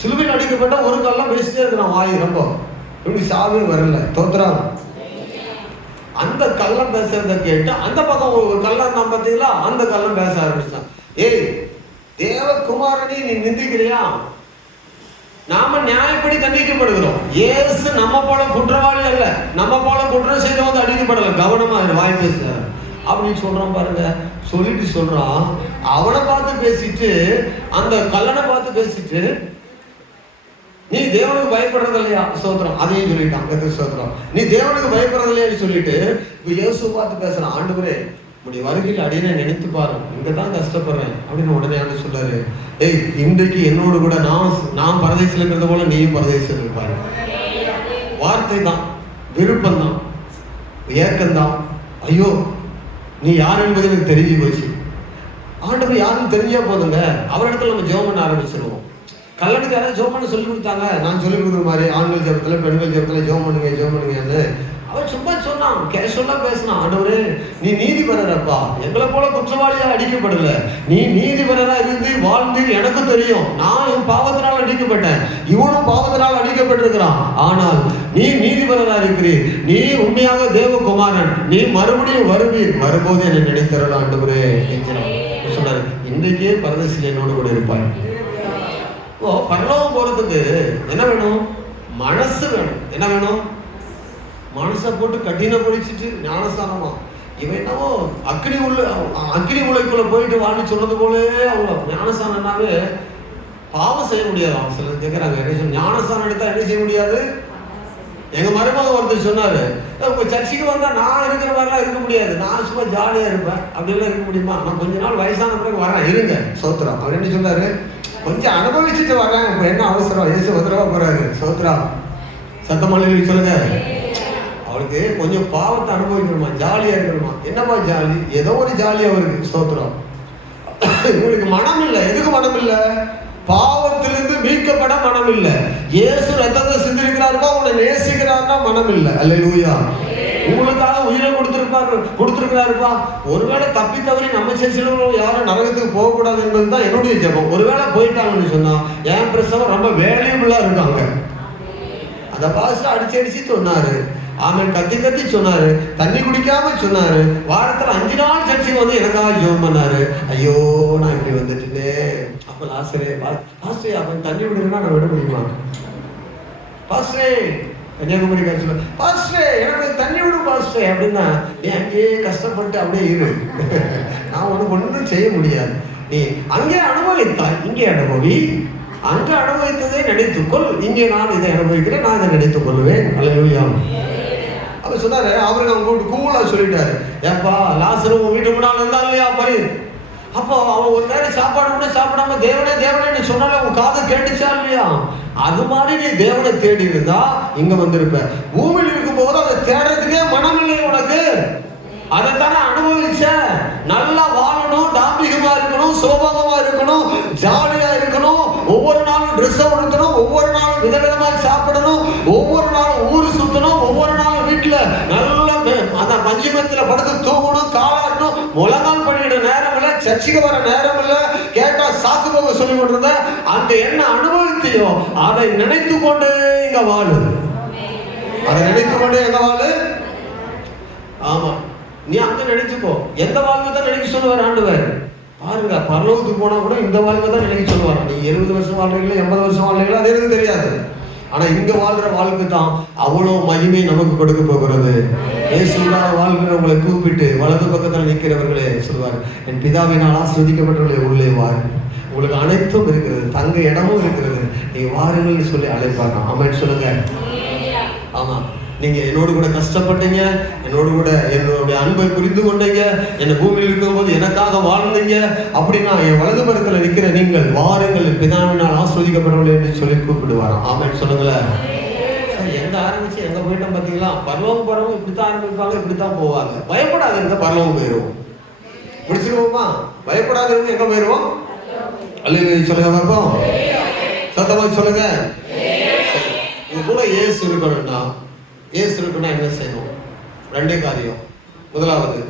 சிலுவையில் அடிக்கப்பட்ட ஒரு கள்ளம் பேசிட்டே இருக்கிறான். வாய் ரொம்ப இப்படி சாவே வரல. தோத்துறான். அந்த கள்ளம் பேசுறத கேட்டு அந்த பக்கம் ஒரு கள்ளம் தான் பார்த்தீங்களா, அந்த கள்ளம் பேச ஆரம்பிச்சான். ஏய், தேவகுமாரனை நீ நிந்திக்கிறியா? நாம நியாயப்படி தண்டிக்கப்படுகிறோம். இயேசு நம்ம போல குற்றவாளி அல்ல, நம்ம போல குற்றம் செய்து வந்து அடிக்கப்படல. கவனமா வாய் பேச அப்படின்னு சொல்றான் பாருங்க. சொல்லிட்டு சொல்றான், அவனை பார்த்து பேசிட்டு அந்த கல்லனை பார்த்து பேசிட்டு, நீ தேவனுக்கு பயப்படுறது இல்லையா? ஸ்தோத்திரம். அதையும் சொல்லிட்டான். ஸ்தோத்திரம். நீ தேவனுக்கு பயப்படுறது இல்லையான்னு சொல்லிட்டு இப்ப இயேசு பார்த்து பேசுறான். ஆண்டவரே, உடைய வருகையில் அடியை நினைத்து பாரு, இங்கதான் கஷ்டப்படுறேன் அப்படின்னு உடனே ஆண்டு சொல்றாரு. ஏய், இன்றைக்கு என்னோடு கூட நான் பரதேசில் இருக்கிறத போல நீயும் பரதேசில் இருப்பாரு. வார்த்தை தான், விருப்பம் தான், ஏக்கம்தான். ஐயோ, நீ யார் என்பது எனக்கு தெரிஞ்சு போச்சு. ஆண்டவர் யாருன்னு தெரிஞ்சா போதுங்க, அவரிடத்துல நம்ம ஜெபம் பண்ண ஆரம்பிச்சிருவோம். கல்லனுக்கு யாராவது ஜெபம் பண்ண சொல்லி கொடுத்தாங்க, நான் சொல்லி கொடுக்குற மாதிரி ஆண்கள் ஜெபத்துல பெண்கள் ஜெபத்துல ஜெபம் பண்ணுங்க. அவன் சும்மா சொன்னான், கேஷுவலா பேசினான். ஆண்டவரே, நீ நீதிபரப்பா, எங்களை போல குற்றவாளியா அடிக்கப்படல, நீ நீதிபரரா இருந்து வாழ்ந்து எனக்கு தெரியும். நான் என் பாவத்தினால் அடிக்கப்பட்டேன், இவனும் பாவத்தினால் அடிக்கப்பட்டிருக்கிறான். ஆனால் நீ நீதிபரரா இருக்கிறீர், நீ உண்மையாக தேவகுமாரன், நீ மறுபடியும் வருவீர், வரும்போது என்னை நினைத்தரல ஆண்டவரே சொன்னாரு. இன்றைக்கே பரதேசில் என்னோடு கூட இருப்பாய். ஓ, பரலோகம் போறதுக்கு என்ன வேணும்? மனசு வேணும். என்ன வேணும்? மனசை போட்டு கடினப்படுத்திட்டு ஞானஸ்தானமா இவன் என்னவோ அக்னி உலைக்குள்ள போயிட்டு வான்னு சொன்னது போலே. அவங்க ஞானஸ்தானம்னாவே பாவம் செய்ய முடியாது. அவங்க சிலர் கேட்குறாங்க, ஞானஸ்தானம் எடுத்தா என்ன செய்ய முடியாது? எங்க மருமகன் ஒருத்தர் சொன்னாரு, உங்க சர்ச்சைக்கு வந்தா நான் இருக்கிற மாதிரிலாம் இருக்க முடியாது, நான் சும்மா ஜாலியா இருப்பேன், அப்படிலாம் இருக்க முடியுமா? நான் கொஞ்ச நாள் வயசான பிறகு வரேன், இருங்க. சோத்ரா. அவர் என்ன சொன்னாரு? கொஞ்சம் அனுபவிச்சுட்டு வரேன், இப்ப என்ன அவசரம், இயேசு வந்துடவா போறாரு. சோத்ரா. சத்தமல்லி சொல்லுங்க. அவருக்கு கொஞ்சம் பாவத்தை அனுபவிக்கணுமா, ஜாலியா இருக்கணுமா. என்னப்பா ஜாலி? ஏதோ ஒரு ஜாலி அவருக்கு. ஸ்தோத்திரம். இவருக்கு மனம் இல்லை. எதுக்கு மனம் இல்லை? பாவத்திலிருந்து மீட்கப்பட மனம் இல்லை. இயேசு ரத்தத்தை சிந்திருக்கிறாருப்பா, உன்னை நேசிக்கிறாருன்னா மனம் இல்லை. அல்லேலூயா. உங்களுக்காக உயிரை கொடுத்திருக்கிறாருப்பா. ஒருவேளை தப்பி தவறி நம்ம சேர்ச்சிலும் யாரும் நரகத்துக்கு போகக்கூடாது என்பதுதான் என்னுடைய ஜெபம். ஒருவேளை போயிட்டாங்கன்னு சொன்னா என் பிரசவம் ரொம்ப வேல்யூபிளா இருக்காங்க. அந்த பாஸ்டர் அடிச்சு சொன்னாரு, ஆமென் கத்தி சொன்னாரு, தண்ணி குடிக்காம சொன்னாரு, வாரத்துல 5 நாள் சர்ச்சைக்கு வந்து எனக்காக ஜெபம் பண்ணாரு. ஐயோ, நான் இப்படி வந்துட்டுனே. அப்ப லாஸ்டரே பாஸ்டே, அவன் தண்ணி விடுறா நான் விட முடியுமா? பாஸ்டே, கன்னியாகுமரி காட்சி, பாஸ்டே எனக்கு தண்ணி விடும் பாஸ்டே அப்படின்னா, நீ அங்கேயே கஷ்டப்பட்டு அப்படியே இரு, நான் உனக்கு ஒன்றும் செய்ய முடியாது. நீ அங்கே அனுபவித்தாய், இங்கே அனுபவி. அங்கே அனுபவித்ததை நினைத்துக்கொள், இங்கே நான் இதை அனுபவிக்கிறேன், நான் இதை நினைத்துக் கொள்வேன். அல்லேலூயா. அவர் சொன்னாரு, அவருக்கு அவங்க கூப்பிட்டு கூலா சொல்லிட்டாரு, ஏப்பா லாசரு உன் வீட்டு முன்னாள் இருந்தா இல்லையா பயிர். அப்போ அவன் ஒரு நேரம் சாப்பாடு கூட சாப்பிடாம தேவனே தேவனே நீ சொன்னால உன் காது கேட்டுச்சா இல்லையா? அது மாதிரி நீ தேவனை தேடி இருந்தா இங்க வந்திருப்ப. பூமியில் இருக்கும் போது அதை தேடுறதுக்கே மனம் இல்லை உனக்கு. அதைத்தானே அனுபவிச்ச. நல்லா வாழணும், தாம்பிகமா இருக்கணும், சோபகமா இருக்கணும், ஜாலியா இருக்கணும், ஒவ்வொரு நாளும் ட்ரெஸ் உடுத்தணும், ஒவ்வொரு நாளும் விதவிதமா சாப்பிடணும், ஒவ்வொரு நாளும் ஊர் சுத்தணும், ஒவ்வொரு நாளும் வீட்டுல நல்ல அந்த பஞ்சுமத்துல படுத்து தூங்கணும், காலாடணும், முழங்கால் பண்ணிட நேரம் இல்லை, சர்ச்சைக்கு வர நேரம் இல்லை, கேட்டா சாக்கு போக சொல்லி கொண்டிருந்த அந்த என்ன அனுபவித்தையோ அதை நினைத்து கொண்டே இங்க வாழு. அதை நினைத்து கொண்டே எங்க வாழு. ஆமா, நீ அங்க நினைச்சுக்கோ. எந்த வாழ்க்கை தான் நினைக்க சொல்லுவார் ஆண்டவர். பாருங்க, பரலோகத்துக்கு போனா கூட இந்த வாழ்க்கை தான் நினைக்க சொல்லுவார். நீ 70 வருஷம் வாழ்றீங்களா 80 வருஷம் வாழ்றீங்களா அது எனக்கு தெரியாது. ஆனா இங்க வாழ்ற வாழ்க்கை தான் அவ்வளவு மகிமை நமக்கு கொடுக்க போகிறது. இயேசுவாக வாழ்கிறவங்களை கூப்பிட்டு வலது பக்கத்தில் நிற்கிறவர்களே சொல்வார், என் பிதாவினால் ஆசீர்வதிக்கப்பட்டவர்களே உள்ளே வாரு, உங்களுக்கு அனைத்தும் இருக்கிறது, தங்க இடமும் இருக்கிறது, நீ வாருங்கள் சொல்லி அழைப்பாங்க. ஆமென் சொல்லுங்க. ஆமா, நீங்க என்னோடு கூட கஷ்டப்பட்டீங்க, என்னோடு கூட என்னுடைய அன்பை புரிந்து கொண்டீங்க, என்னை பூமியில் இருக்கும்போது எனக்காக வாழ்ந்தீங்க அப்படின்னா என் வலது பக்கத்தில் நிற்கிற நீங்கள் வாருங்கள், பிதாவினால் ஆஸ்வதிக்கப்படவில்லை என்று சொல்லி கூப்பிடுவாராம். ஆமென் சொல்லுங்களேன். எங்க ஆரம்பிச்சு எங்க போயிட்டோம் பார்த்தீங்களா? பரலோகம் போறவங்க இப்படித்தான் ஆரம்பிப்பாங்க, இப்படித்தான் போவாங்க. பயப்படாதவங்க பரலோகம் போயிடுவோம். பிடிச்சிருவோமா? பயப்படாதவங்க எங்க போயிடுவோம்? அல்லேலூயா சொல்லுங்க பார்ப்போம். சத்தமா சொல்லுங்க. இது கூட இயேசு இருக்கணும்னா என்ன செய்யணும்? 2 காரியம். முதலாவது,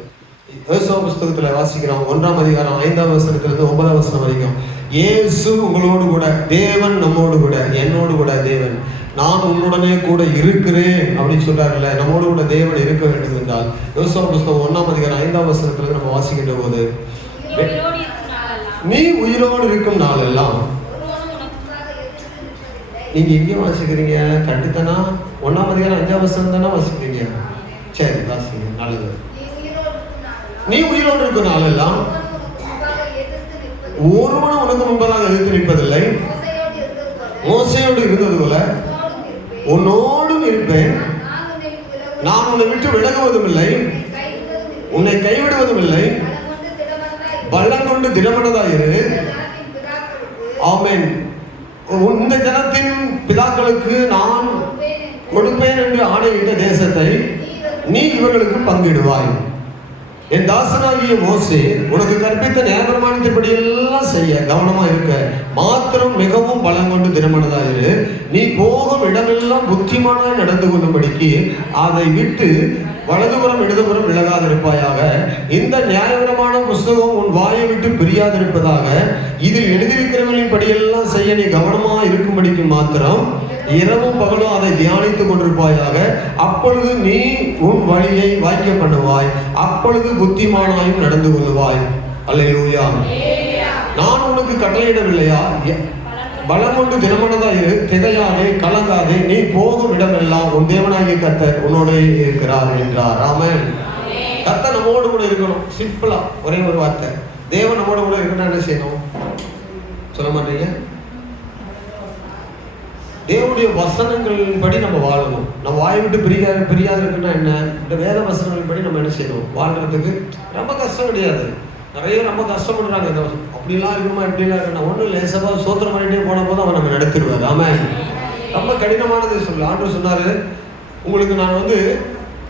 யோசுவா புஸ்தகத்துல வாசிக்கிறோம் 1ஆம் அதிகாரம் 5ஆம் வசனத்திலிருந்து 9ஆம் வசனம் வரைக்கும். இயேசு உங்களோடு கூட, தேவன் நம்மோடு கூட, என்னோடு கூட தேவன், நான் உன்னுடனே கூட இருக்கிறேன் அப்படின்னு சொல்றாருல்ல. நம்மோடு கூட தேவன் இருக்க வேண்டும் என்றால் யோசுவா புஸ்தகம் 1ஆம் அதிகாரம் 5ஆம் வசனத்துல நம்ம வாசிக்கின்ற போது, நீ உயிரோடு இருக்கும் நாளெல்லாம். நீங்க எங்கே வாசிக்கிறீங்க? கட்டுத்தானா 1ஆம் அதிகாரம் 5ஆம் வசனம் தானே வாசிக்கிறீங்க? சரி, வாசிங்க. நல்லது. நீ உயிரோடு இருக்கும் நாளெல்லாம் ஒருவனும் உனக்கு முன்பதாக எதிர்த்து நிற்பதில்லை. மோசையோடு இருந்தது போல உன்னோடும் இருப்பேன். நான் உன்னை விட்டு விலகுவதும் இல்லை, உன்னை கைவிடுவதும் இல்லை. பலம் கொண்டு திடமனதாயிரு. ஆமென். இந்த ஜனத்தின் பிதாக்களுக்கு நான் கொடுப்பேன் என்று ஆணையிட்ட தேசத்தை நீ இவர்களுக்கு பங்கிடுவாய். என் தாசனாகிய மோசே உனக்கு கற்பித்த நியாயப்பிரமாணத்தின்படி எல்லாம் செய்ய கவனமா இருக்க மாத்திரம் மிகவும் பலம் கொண்டு திடமனதாயிரு. நீ போகும் இடமெல்லாம் புத்திமானாய் நடந்து கொள்ளும்படிக்கு அதை விட்டு வலதுபுறம் இடதுபுறம் விலகாதிருப்பாயாக. இந்த நியாயப்பிரமாண புஸ்தகம் உன் வாயை விட்டு பிரியாதிருப்பதாக. இதில் எழுதியிருக்கிறவர்களின் படியெல்லாம் செய்ய நீ கவனமா இருக்கும்படிக்கு மாத்திரம் இரவும் பகலும் அதை தியானித்துக் கொண்டிருப்பாயாக. அப்பொழுது நீ உன் வழியை வாய்க்க பண்ணுவாய், அப்பொழுது புத்திமானாயும் நடந்து கொள்ளுவாய். அல்லேலூயா. நான் உனக்கு கட்டளையிடவில்லையா? பலம் கொண்டு தினமனதாயிரு, திகையாதே, கலங்காதே. நீ போகும் இடமெல்லாம் உன் தேவனாகிய கர்த்தர் உன்னோட இருக்கிறார் என்றார். ஆமென். கர்த்தர் நம்மோடு கூட இருக்கணும். சிம்பிளா ஒரே ஒரு வார்த்தை, தேவன் நம்மோடு கூட இருக்கணும். என்ன செய்யணும் சொல்ல மாட்டீங்க? தேவனுடைய வசனங்களின் படி நம்ம வாழணும். நம்ம வாய் விட்டு பிரியாது இருக்குன்னா என்ன? இந்த வேத வசனங்களின் படி நம்ம என்ன செய்யணும்? வாழ்றதுக்கு ரொம்ப கஷ்டம் கிடையாது. நிறைய ரொம்ப கஷ்டப்படுறாங்க. இந்த அப்படிலாம் இருக்குமா இப்படிலாம் இருக்குன்னா ஒன்றும் லேசவா சோத்திரம் பண்ணிட்டே போன போது அவன் நம்ம நடத்திடுவார். ஆமென். ரொம்ப கடினமானது சொல்லு. ஆண்டவர் சொன்னாரு, உங்களுக்கு நான்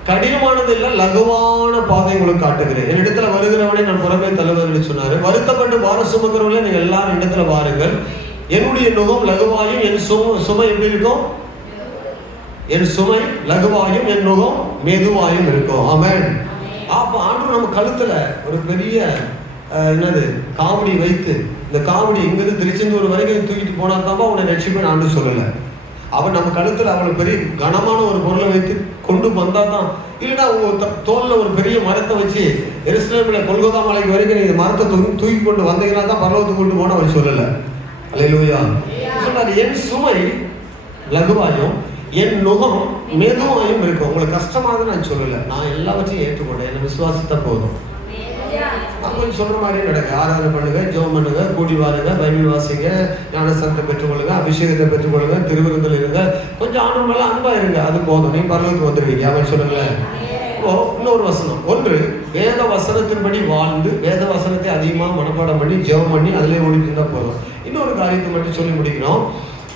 கடினமானது இல்லை, லகுவான பாதை உங்களுக்கு காட்டுகிறேன். என் இடத்துல வருகிறவனே நான் புறமே தள்ளுவதில்லை சொன்னாரு. வருத்தப்பட்டு பாரம் சுமக்கிறவர்களே நீங்கள் எல்லாரும் இடத்துல வாருங்கள். என்னுடைய நுகம் லகுவாயும் என் சுமை எப்படி இருக்கும்? என் சுமை லகுவாயும் என் நுகம் மெதுவாயும் இருக்கும். ஆமென். அப்போ ஆண்டவர் நம்ம கழுத்துல ஒரு பெரிய காவடி வைத்து, இந்த காவடி இங்கிருந்து திருச்செந்தூர் வரைக்கும் தூக்கிட்டு போனா தான் உன்னை ரட்சிப்பேன் ஆண்டு சொல்லலை. அவன் நம்ம கழுத்துல அவளை பெரிய கனமான ஒரு பொருளை வைத்து கொண்டு வந்தா தான். இல்லைன்னா உங்க தோல்ல ஒரு பெரிய மரத்தை வச்சு எருசலேமில் கொல்கத்தா மலைக்கு வரைக்கும் நீங்க மரத்தை தூக்கி கொண்டு வந்தீங்கன்னா தான் பரலோகத்துக்கு கொண்டு போன அவன் சொல்லலை. அல்லேலூயா. சொன்னாரு, என் சுமை லகுவாயும் என் நுகம் மெதுவாயும் இருக்கும். உங்களுக்கு கஷ்டமாக நான் சொல்லலை, நான் எல்லாவற்றையும் ஏற்றுக்கொண்டேன். என்ன விசுவாசித்தா போதும். நான் கொஞ்சம் சொல்ற மாதிரி நடக்க. ஆராதனை பண்ணுங்க, ஜெபம் பண்ணுங்க, கூடி வாருங்க, பைபிள் வாசிங்க, ஞானஸ்தானத்தை பெற்றுக்கொள்ளுங்க, அபிஷேகத்தை பெற்றுக்கொள்ளுங்க, திருவிருந்தல் இருங்க, கொஞ்சம் ஆண்டு மேல அன்பா இருங்க. அது போதும், நீ பரலோகத்துக்கு வந்துடுவீங்க. அவன் சொல்லுங்களேன். இன்னொரு வசனம், ஒன்று வேத வசனத்தின்படி வாழ்ந்து வேத வசனத்தை அதிகமாக மனப்பாடம் பண்ணி ஜெபம் பண்ணி அதிலே ஓடிட்டு தான் போதும். இன்னொரு காரியத்தை மட்டும் சொல்லி முடிக்கணும்.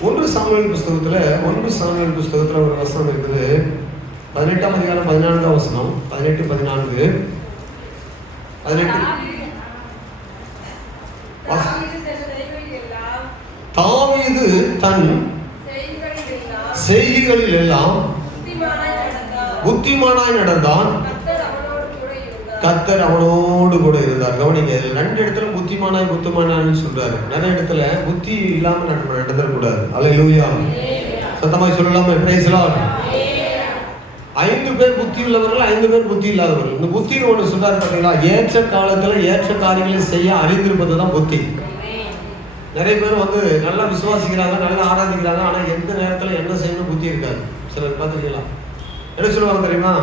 1 சாமுவேல் புஸ்தகத்துல ஒரு வசனம் இருக்குது. 18ஆம் அதிகாரம் 14ஆம் வசனம். 18 தாவீது தன் செய்கைகளில் எல்லாம் புத்திமானாய் நடந்தான், கர்த்தர் அவனோடு கூட இருந்தார். கவனிங்க, 2 இடத்துல புத்திமானாய் சொல்றாரு. நிறைய இடத்துல புத்தி இல்லாம நம்ம நடந்துடக்கூடாது. அல்லேலூயா. சத்தமாய் சொல்லலாமே. Price the Lord. 5 பேர் புத்தி உள்ளவர்கள், 5 பேர் புத்தி இல்லாதவர்கள். இந்த புத்தின்னு ஒன்று சொல்றாரு பார்த்தீங்களா? ஏற்ற காலத்துல ஏற்ற காரியங்களை செய்ய அறிந்திருப்பது தான் புத்தி. நிறைய பேர் நல்லா விசுவாசிக்கிறாங்க, நல்லா ஆராதிக்கிறாங்க, ஆனா எந்த நேரத்துல என்ன செய்யணும் புத்தி இருக்காது. சிலர் பார்த்துருக்கீங்களா? என்ன சொல்லுவாங்க தெரியுமா?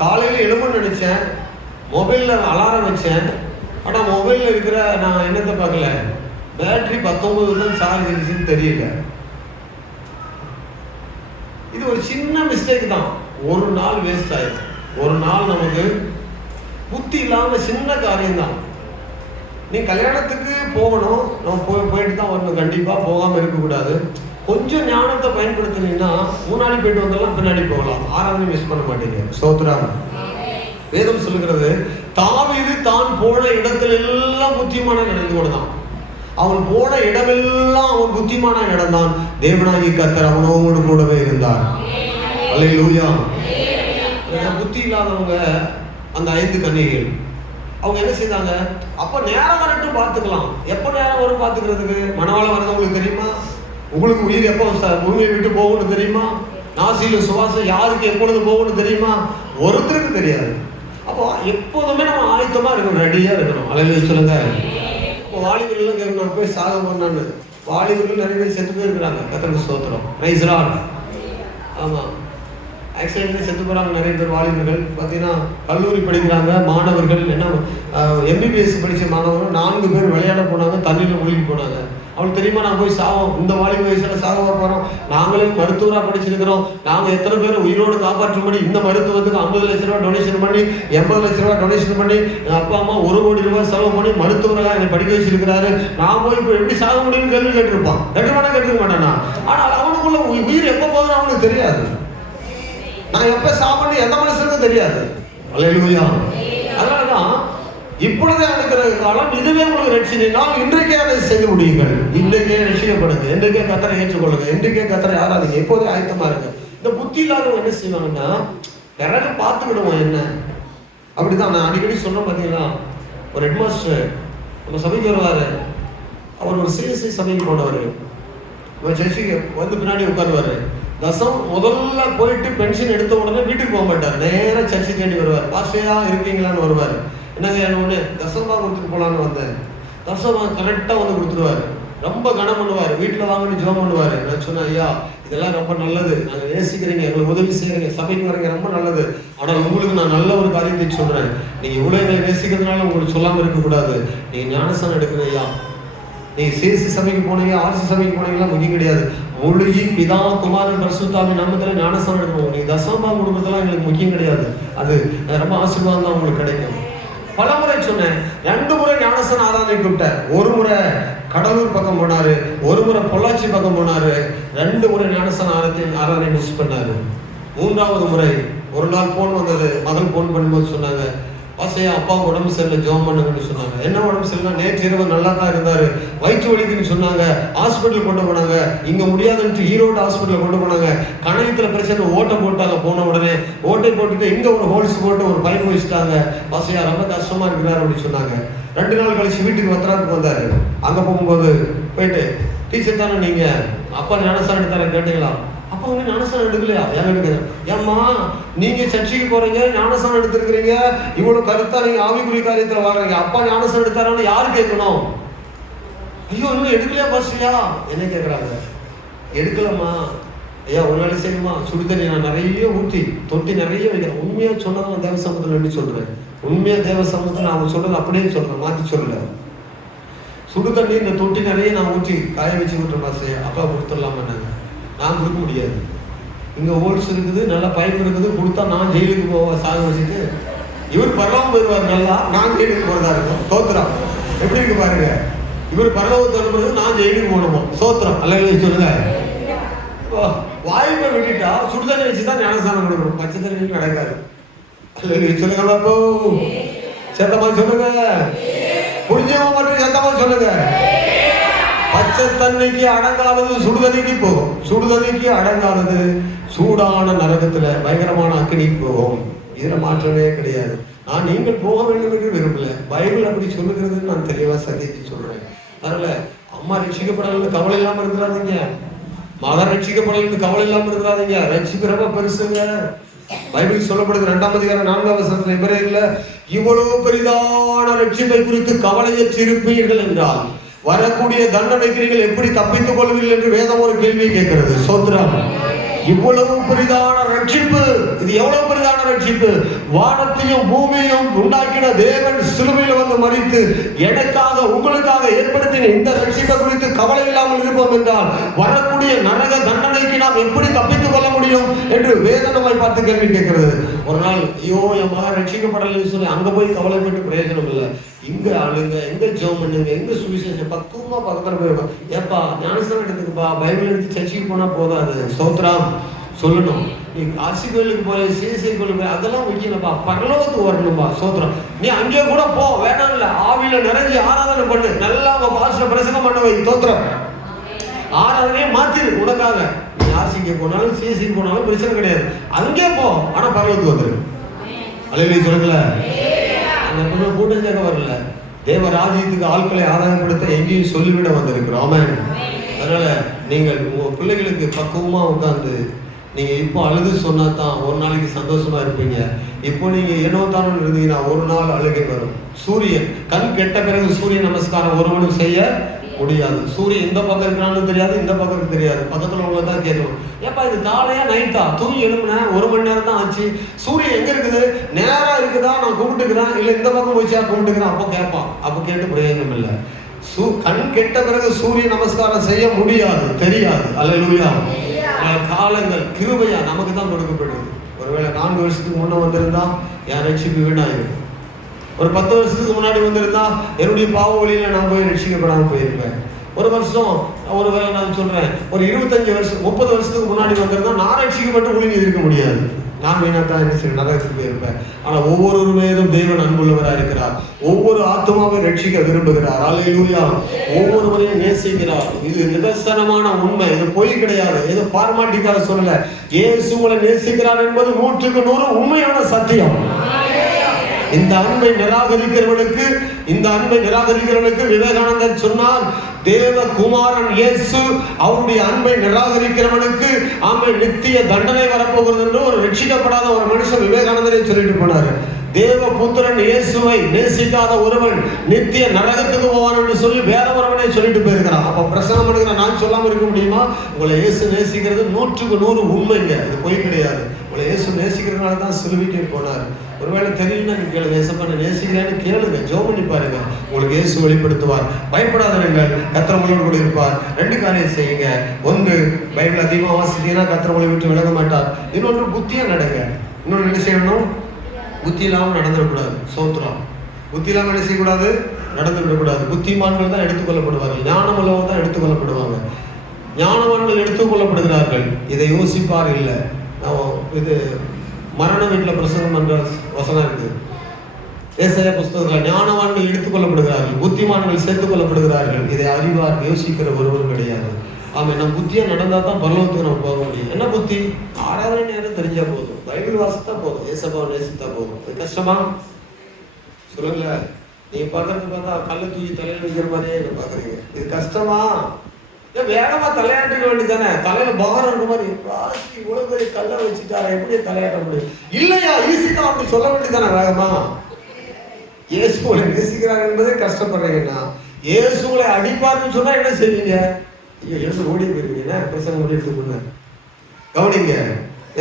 காலையில எழும்புன்னு நினைச்சேன், மொபைல்ல அலாரம் வச்சேன், ஆனா மொபைல்ல இருக்கிற நான் என்னத்தை பார்க்கல, பேட்டரி 19 தான் சார்ஜ் இருந்துச்சுன்னு தெரியல. இது ஒரு சின்ன மிஸ்டேக் தான். ஒரு நாள் வேஸ்ட் ஆயிடும். ஒரு நாள் நமக்கு புத்தி இல்லாம சின்ன காரியம் தான். நீ கல்யாணத்துக்கு போகணும், நம்ம போயிட்டு தான் வரணும். கண்டிப்பா போகாம இருக்கக்கூடாது. கொஞ்சம் ஞானத்தை பயன்படுத்தினீங்கன்னா முன்னாடி போயிட்டு வந்தாலும் பின்னாடி போகலாம். ஆராதனை மிஸ் பண்ண மாட்டீங்க. ஸ்தோத்திரம். வேதம் சொல்லுகிறது, தாவீது தான் போன இடத்துல எல்லாம் புத்தியமான நடந்து கொண்டுதான். அவன் போன இடமெல்லாம் அவன் புத்திமான இடம்தான். தேவனாகிய கர்த்தர் அவனோடு கூடவே இருந்தார். அல்லேலூயா. புத்தி இல்லாதவங்க அந்த 5 கன்னிகைகள் அவங்க என்ன செய்தாங்க? அப்ப நேரம் வரட்டும் பார்த்துக்கலாம். எப்ப நேரம் வரும் பார்த்துக்கிறதுக்கு? மணவாளம் வரது உங்களுக்கு தெரியுமா? உங்களுக்கு உயிர் எப்போ பூமியை விட்டு போகணும்னு தெரியுமா? நாசியில சுவாசம் யாருக்கு எப்பொழுது போகணும்னு தெரியுமா? ஒருத்தருக்கு தெரியாது. அப்போ எப்போதுமே நம்ம ஆயத்தமா இருக்கணும், ரெடியா இருக்கணும். அல்லேலூயா சொல்லுங்க. இப்போ வாலிபர்கள் கேட்கணும், நான் போய் சாக போனான்னு. வாலிபர்கள் நிறைய பேர் செத்து போயிருக்கிறாங்க. கர்த்தருக்கு ஸ்தோத்திரம். Praise lord. ஆமா, ஆக்சிடென்ட்ல செத்து போறாங்க நிறைய பேர் வாலிபர்கள். பார்த்தீங்கன்னா கல்லூரி படிக்கிறாங்க மாணவர்கள், என்ன எம்பிபிஎஸ் படித்த மாணவர்கள் 4 பேர் விளையாட போனாங்க, தண்ணியில் மூழ்கி போனாங்க. அவளுக்கு தெரியுமா நான் போய் சாவோம், இந்த வாலிப வயசுல சாக போறோம், நாங்களே மருத்துவராக படிச்சிருக்கிறோம், நாங்கள் எத்தனை பேர் உயிரோடு காப்பாற்றும்படி இந்த மருத்துவத்துக்கு 50 லட்ச ரூபா டொனேஷன் பண்ணி 80 லட்ச ரூபா டொனேஷன் பண்ணி அப்பா அம்மா 1 கோடி ரூபாய் செலவு பண்ணி மருத்துவராக என்னை படிக்க வச்சிருக்கிறாரு, நான் போய் இப்போ எப்படி சாக முடியும்னு கேள்வி கேட்டிருப்பான். கேட்டுக்க மாட்டேனா? ஆனால் அவனுக்குள்ள உயிர் எப்போ போதுன்னு அவனுக்கு தெரியாது. நான் எப்ப சாப்பிட்டு எந்த மனுஷனுக்கும் தெரியாது. அல்லேலூயா. அதனாலதான் இப்பொழுதே இருக்கிற காலம், இதுவே உங்களுக்கு ரட்சினால் இன்றைக்கே அதை செய்து முடியுங்கள். இன்றைக்கே ரட்சிக்கப்படுங்க, இன்றைக்கே கர்த்தரை ஏற்றுக்கொள்ளுங்க, இன்றைக்கே கர்த்தரை ஆராதிங்க, எப்போதே ஆயத்தமா இருங்க. இந்த புத்தி இல்லாதவங்க என்ன செய்வாங்கன்னா யாராவது பார்த்துக்கிடுவோம் என்ன. அப்படிதான் நான் அடிக்கடி சொன்னேன். பார்த்தீங்கன்னா ஒரு ஹெட்மாஸ்டர் நம்ம சபைக்கு வருவாரு. அவர் ஒரு சிஎஸ்ஐ சபைக்கு போனவர். சர்ச்சுக்கு வந்து பின்னாடி உட்காருவாரு. தசம் முதல்ல போயிட்டு பென்ஷன் எடுத்த உடனே வீட்டுக்கு போக மாட்டார், நேராக சர்ச்சை தேடி வருவார். பாஸ்டரா இருக்கீங்களான்னு வருவார். என்னங்க என்ன ஒன்று தசமா கொடுத்துட்டு போகலான்னு வந்தேன். தசமா கரெக்டாக வந்து கொடுத்துருவார். ரொம்ப கனம் பண்ணுவார். வீட்டில் வாங்கன்னு ஜோம் பண்ணுவார். நான் சொன்னேன், ஐயா இதெல்லாம் ரொம்ப நல்லது, நாங்கள் நேசிக்கிறீங்க, எங்களுக்கு உதவி செய்கிறீங்க, சபைக்கு வரீங்க, ரொம்ப நல்லது. ஆனால் உங்களுக்கு நான் நல்ல ஒரு காரியத்தை சொல்கிறேன். நீங்கள் இவ்வளோ எங்களை நேசிக்கிறதுனால உங்களுக்கு சொல்லாமல் இருக்கக்கூடாது. நீங்கள் ஞானஸ்தானம் எடுக்கணும் ஐயா. நீ சிஎஸ்சி சபைக்கு போனீங்க, ஆர்சி சபைக்கு போனீங்கன்னா முக்கியம் கிடையாது. முழுகி பிதா குமாரன் பரிசுத்தாவின் நாமத்தில் ஞானஸ்தானம் எடுக்கணும். நீ தசமபாகம் கொடுக்கறதுலாம் எங்களுக்கு முக்கியம் கிடையாது. அது ரொம்ப ஆசீர்வாதம் தான் உங்களுக்கு கிடைக்கும். பல முறை சொன்னேன். 2 முறை ஞானஸ்தானம் ஆராதனை கூப்பிட்டார். 1 முறை கடலூர் பக்கம் போனாரு, 1 முறை பொள்ளாச்சி பக்கம் போனாரு. 2 முறை ஞானஸ்தானம் ஆராதனை மிஸ் பண்ணாரு. 3வது முறை ஒரு நாள் போன் வந்தது. மகள் போன் பண்ணும்போது சொன்னாங்க, பாசையா அப்பா உடம்பு சரியில்லை, ஜோம் பண்ணுங்கன்னு சொன்னாங்க. என்ன உடம்பு சரியில்லை? நேற்று இரவு நல்லா தான் இருந்தாரு, வயிற்று வலிக்குன்னு சொன்னாங்க, ஹாஸ்பிட்டல் கொண்டு போனாங்க. இங்க முடியாதுன்ட்டு ஈரோடு ஹாஸ்பிட்டல் கொண்டு போனாங்க. கணையத்துல பிரச்சனை, ஓட்டை போட்டாங்க. போன உடனே ஓட்டை போட்டுட்டு இங்க ஒரு ஹோல்ஸ் போட்டு ஒரு பைப் வச்சுட்டாங்க. பாசையா ரொம்ப கஷ்டமா இருக்கிறாரு அப்படின்னு சொன்னாங்க. 2 நாள் கழிச்சு வீட்டுக்கு வத்திராத்துக்கு வந்தாரு. அங்க போகும்போது போயிட்டு, டீச்சர் தானே நீங்க, அப்பா ஞானஸ்தானம் எடுத்தார கேட்டீங்களா? அப்போ வந்து ஞானஸ்தானம் எடுக்கலையா? ஏன் எடுக்கிறேன்? ஏம்மா நீங்க சர்ச்சைக்கு போறீங்க, ஞானஸ்தானம் எடுத்துருக்கிறீங்க, இவ்வளவு கருத்தா நீங்க ஆவிக்குரிய காரியத்துல வாழ்றீங்க, அப்பா ஞானஸ்தானம் எடுத்தாரான்னு யாரு கேட்கணும்? ஐயோ இன்னும் எடுக்கலையா பாஸ்டர்யா? என்ன கேட்கறாங்க? எடுக்கலம்மா. ஐயா ஒரு வேலை செய்யுமா, சுடுதண்ணி நான் நிறைய ஊற்றி தொட்டி நிறைய வைக்கிறேன். உண்மையா சொன்னதை நான் தேவ சமூகத்தில் எப்படி சொல்றேன்? உண்மையா தேவ சமூகத்தில் நான் சொல்றது அப்படியே சொல்றேன், மாற்றி சொல்லல. சுடுதண்ணி இந்த தொட்டி நிறைய நான் ஊற்றி காய வச்சு விட்டுறேன் பாஸ்டர். அப்பா கொடுத்துடலாமா? நான் கொடுக்க முடியாது. இங்க ஹோல்ஸ் இருக்குது, நல்ல பைப் இருக்குது, கொடுத்தா நான் ஜெயிலுக்கு போவேன் சாக வச்சுட்டு. இவர் பரலோகம் போயிடுவார் நல்லா, நான் ஜெயிலுக்கு போறதா இருக்கும். சோத்திரம் எப்படி இருக்கு பாருங்க. இவர் பரலோகத்தை அனுப்புறது, நான் ஜெயிலுக்கு போகணுமோ. சோத்திரம் அல்லேலூயா சொல்லுங்க. வாய்ப்பை விட்டுட்டா சுடுதண்ணி வச்சுதான் ஞானஸ்தானம் கொடுக்கணும், பச்சை தண்ணி நடக்காது. அல்லேலூயா சொல்லுங்க பாப்போ. சத்தமா சொல்லுங்க. புரிஞ்சவங்க மட்டும் சத்தமா சொல்லுங்க. பச்சை தண்ணிக்கு அடங்காதது சுடுதண்ணிக்கு போகும், சுடுதண்ணிக்கு அடங்காதது சூடான நரகத்துல பயங்கரமான அக்கினிக்கு போகும். இதுல மாற்றமே கிடையாது. நான் நீங்கள் போக வேண்டும் என்று விரும்பல, பைபிள் அப்படி சொல்லுகிறதுன்னு நான் தெளிவா சந்திச்சு சொல்றேன். அதனால அம்மா ரட்சிக்கப்படலன்னு கவலை இல்லாம இருக்கிறாதீங்க, மகன் ரட்சிக்கப்படலன்னு கவலை இல்லாம இருக்கிறாதீங்க. ரட்சிக்கிறப்ப பெருசுங்க. பைபிள் சொல்லப்படுது 2ஆம் அதிகாரம் 4ஆம் வசனத்துல, எபிரேயர்ல இவ்வளவு பெரிதான ரட்சிப்பை குறித்து கவலையற்று இருப்பீர்கள் என்றால் வரக்கூடிய தண்டனைக்கு நீங்கள் எப்படி தப்பித்துக் கொள்வீர்கள் என்று வேதம் ஒரு கேள்வி கேட்கிறது. சோத்திரம். இவ்வளவு பெரிதான ரட்சிப்பு, இது எவ்வளவு பெரிதான ரட்சிப்பு! வானத்தையும் பூமியையும் உண்டாக்கின தேவன் சிலுவையில் வந்து மரித்து எனக்காக உங்களுக்காக ஏற்படுத்தின இந்த ரட்சிப்பை குறித்து கவலை இல்லாமல் இருப்போம் என்றால் வரக்கூடிய நரக தண்டனைக்கு நாம் எப்படி தப்பித்துக் கொள்ள முடியும் என்று வேதம் நம்மை பார்த்து கேள்வி கேட்கிறது. ஒரு நாள் ஐயோ என் மகன் ரட்சிக்கப்படலன்னு சொல்லி அங்க போய் கவலைப்பட்டு பிரயோஜனம் இல்லை. இங்க ஆளுங்க, எங்க ஜெபம் பண்ணுங்க, எங்க சுவிசேஷம் பக்குவமா பக்கத்துல போயிருக்கோம். ஏப்பா ஞானஸ்தானம் எடுத்துக்குப்பா, பைபிள் எடுத்து சர்ச்சைக்கு போனா போதாது. ஸ்தோத்திரம் சொல்லணும். நீ ஆர்சி கோயிலுக்கு போய் சிஎஸ்ஐ கோயிலுக்கு போய் அதெல்லாம் முக்கியம்ப்பா, பரலோகத்துக்கு வரணும்பா. சோத்திரம். நீ அங்கே கூட போ, வேணாம் இல்லை, ஆவியில நிறைஞ்சு ஆராதனை பண்ணு, நல்லா அவங்க பாஸ்டர் பிரசங்கம் பண்ண வை. தோத்திரம். ஆராதனையே மாத்திரு உனக்காக. நீ ஆர்சிக்கு போனாலும் சிஎஸ்சிக்கு போனாலும் பிரச்சனை கிடையாது, அங்கே போ, ஆனா பரலோகத்துக்கு வந்துரு. அல்லேலூயா சொல்லுங்கள. அந்த பொண்ணு கூட்டம் சேர்க்க வரல, தேவ ராஜ்யத்துக்கு ஆட்களை ஆதாயப்படுத்த எங்கேயும் சொல்லிவிட வந்திருக்கிறோம். ஆமென். அதனால நீங்கள் உங்க பிள்ளைகளுக்கு பக்குவமா உட்கார்ந்து நீங்க இப்போ அழுது சொன்னா தான் ஒரு நாளைக்கு சந்தோஷமா இருப்பீங்க. இப்போ நீங்க ஏனோ தானோ இருந்தீங்கன்னா ஒரு நாள் அழுகை வரும். சூரியன் கண் கெட்ட பிறகு சூரிய நமஸ்காரம் ஒருவனும் செய்ய முடியாது. சூரியன் இந்த பக்கம் இருக்கிறான்னு தெரியாது, இந்த பக்கம் தெரியாது, பக்கத்துல உள்ள தான் கேட்கணும். ஏப்பா இது காலையா நைட்டா தூங்கி எழுப்புனேன், 1 மணி நேரம் தான் ஆச்சு, சூரியன் எங்க இருக்குது, நேரா இருக்குதா, நான் கும்பிட்டுக்கிறேன், இல்ல இந்த பக்கம் போச்சா கும்பிட்டுக்கிறேன். அப்போ கேட்பான். அப்போ கேட்டு பிரயோஜனம் இல்லை. கண் கெட்ட பிறகு சூரிய நமஸ்காரம் செய்ய முடியாது, தெரியாது. அல்லேலூயா. காலங்கள் கிருபையா நமக்கு தான் கொடுக்கப்படுது. ஒருவேளை 4 வருஷத்துக்கு முன்ன வந்திருந்தா என் ரட்சிப்பு வீணாயிருக்கும். ஒரு 10 வருஷத்துக்கு முன்னாடி வந்திருந்தா என்னுடைய பாவ வழியில நான் போய் ரட்சிக்கப்படாமல் போயிருப்பேன். ஒரு வருஷம், ஒருவேளை நான் சொல்றேன், ஒரு 25 வருஷம் 30 வருஷத்துக்கு முன்னாடி வந்திருந்தா நான் ரட்சிக்கப்பட்டு ஒளிஞ்சு இருக்க முடியாது. நான் வீணாத்தான் என்ன செய்ய நரகத்துக்கு போயிருப்பேன். ஆனா ஒவ்வொரு மேலும் தேவன் அன்புள்ளவராக இருக்கிறார். ஒவ்வொரு ஆத்மாவை ரட்சிக்க விரும்புகிறார். அல்லேலூயா. ஒவ்வொருவரையும் நேசிக்கிறார். இது நிதர்சனமான உண்மை, இது பொய் கிடையாது, இது பார்மாட்டிக்காக சொல்லல. இயேசு உங்களை நேசிக்கிறார் என்பது 100க்கு 100 உண்மையான சத்தியம். இந்த அன்பை நிராகரிக்கிறவனுக்கு விவேகானந்தர் சொன்னார், தேவகுமாரன் இயேசு அவருடைய அன்பை நிராகரிக்கிறவனுக்கு நித்திய தண்டனை வரப்போகிறது என்று ஒரு ரட்சிக்கப்படாத ஒரு மனுஷன் விவேகானந்தரை சொல்லிட்டு போனாரு. தேவபுத்திரன் இயேசுவை நேசிக்காத ஒருவன் நித்திய நரகத்துக்கு போவான் என்று சொல்லி வேற ஒருவனை சொல்லிட்டு போயிருக்கிறான். அப்ப பிரசங்கம் பண்ணுகிற நான் சொல்லாம இருக்க முடியுமா? உங்களை இயேசு நேசிக்கிறது 100க்கு 100 உண்மைங்க, இது பொய் கிடையாது. உங்களை இயேசு நேசிக்கிறதுனால தான் சிலுவைக்கு போனார். ஒருவேளை தெரியலன்னா நீங்க கேளுங்க, இயேசப்பா நான் நேசிக்கிறேன்னு கேளுங்க, ஜெபம் பண்ணி பாருங்க, உங்களுக்கு இயேசு வெளிப்படுத்துவார். பயப்படாதீர்கள், கர்த்தர் உங்களோடு கூட இருப்பார். 2 காரியம் செய்யுங்க. 1, பைபிள் அதிகமாக வாசித்தீங்கன்னா கர்த்தர் உங்களை விட்டு விலக மாட்டார். இன்னொன்று, புத்தியா நடங்க. இன்னொன்று என்ன செய்யணும்? புத்தி இல்லாமல் நடந்துடக்கூடாது. சோத்திரம். புத்தி இல்லாமல் என்ன செய்யக்கூடாது? நடந்து விடக்கூடாது. புத்திமான்கள் தான் எடுத்துக்கொள்ளப்படுவார்கள், ஞானம் உள்ளவங்க தான் எடுத்துக்கொள்ளப்படுவாங்க. ஞானவான்கள் எடுத்துக்கொள்ளப்படுகிறார்கள், இதை யோசிப்பார் இல்லை. இது மரண வீட்டில் பிரசங்கம் பண்ற வசனம் இருக்கு. ஏசாயா புஸ்தகத்தில் ஞானவான்கள் எடுத்துக்கொள்ளப்படுகிறார்கள், புத்திமான்கள் சேர்த்துக் கொள்ளப்படுகிறார்கள். இதை அறிவார், யோசிக்கிற ஒருவரும் கிடையாது. ஆமா, நம்ம புத்தியா நடந்தா தான் பரலோகத்துக்கு நம்ம போக முடியும். என்ன புத்தி? ஆராதனை நேரம் தெரிஞ்சா போதும், பைபிள் வாசித்தா போதும், ஏசப்பாவை நேசித்தா போதும். இது கஷ்டமா சொல்லுங்கள? நீங்க பாக்குறது பார்த்தா கல்லை தூக்கி தலையில வைக்கிற மாதிரியே பாக்குறீங்க. இது கஷ்டமா? வேகமா தலையாட்டிக்க வேண்டியதானே? தலையில பாரம் இருக்க மாதிரி இவ்வளவு பெரிய கல்லை வச்சுட்டாரா, எப்படி தலையாட்ட முடியும்? இல்லையா, ஈஸி தான் அப்படி சொல்ல வேண்டியதானே வேகமா? இயேசுவை நேசிக்கிறார் என்பதே கஷ்டப்படுறீங்கன்னா, இயேசுவை அடிப்பாருன்னு சொன்னா என்ன செய்வீங்க? ஐயோ, எழுந்து ஓடி போயிருவீங்க. பிரசங்கம் முடியறதுக்குள்ள கவனிங்க.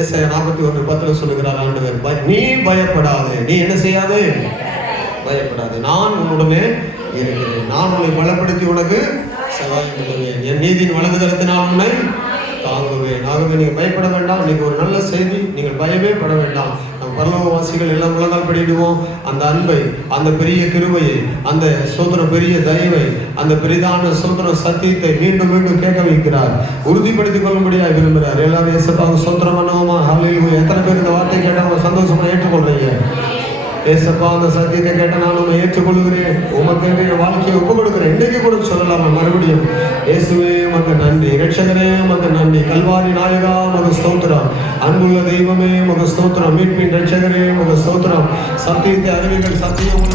ஏசாயா 41:10 சொல்லுகிறார் ஆண்டவர், நீ பயப்படாதே. நீ என்ன செய்யாது? பயப்படாது. நான் உன்னுடனே இருக்கிறேன். நான் உன்னை பலப்படுத்தி உனக்கு சகாயம் பண்ணுவேன். என் நீதியின் வலது கரத்தினால் உன்னை தாங்குவேன். ஆகவே நீங்கள் பயப்பட வேண்டாம். இன்னைக்கு ஒரு நல்ல செய்தி, நீங்கள் பயமே பட வேண்டாம். நம்ம பரலோகவாசிகள் எல்லாம் முழங்கால் படிடுவோம். அந்த அன்பை, அந்த பெரிய கிருபையை, அந்த சோதர பெரிய தயவை, அந்த பெரிதான சோதர சத்தியத்தை மீண்டும் மீண்டும் கேட்க வைக்கிறார், உறுதிப்படுத்திக் கொள்ளும்படியாக விரும்புகிறார். எல்லாரும் ஏசப்பாவுக்கு சோத்திரம் பண்ணுவோமா? ஹல்லேலூயா. எத்தனை பேர் இந்த வார்த்தை கேட்டால் சந்தோஷமா ஏற்றுக்கொள்றீங்க? ஏசப்பா, அந்த சத்தியத்தை கேட்ட நான் உண்மை ஏற்றுக்கொள்கிறேன், உமக்கு என் வாழ்க்கையை ஒப்புக் கொடுக்கிறேன். இன்றைக்கு கூட சொல்லலாமா மறுபடியும்? இயேசுவே உமக்கு நன்றி, இரட்சகரே உமக்கு நன்றி, கல்வாரி நாயகா உமக்கு ஸ்தோத்திரம், அன்புள்ள தெய்வமே உமக்கு ஸ்தோத்திரம், மீட்பின் இரட்சகரே உமக்கு ஸ்தோத்திரம். சத்தியத்தை அறிவிகள், சத்தியம்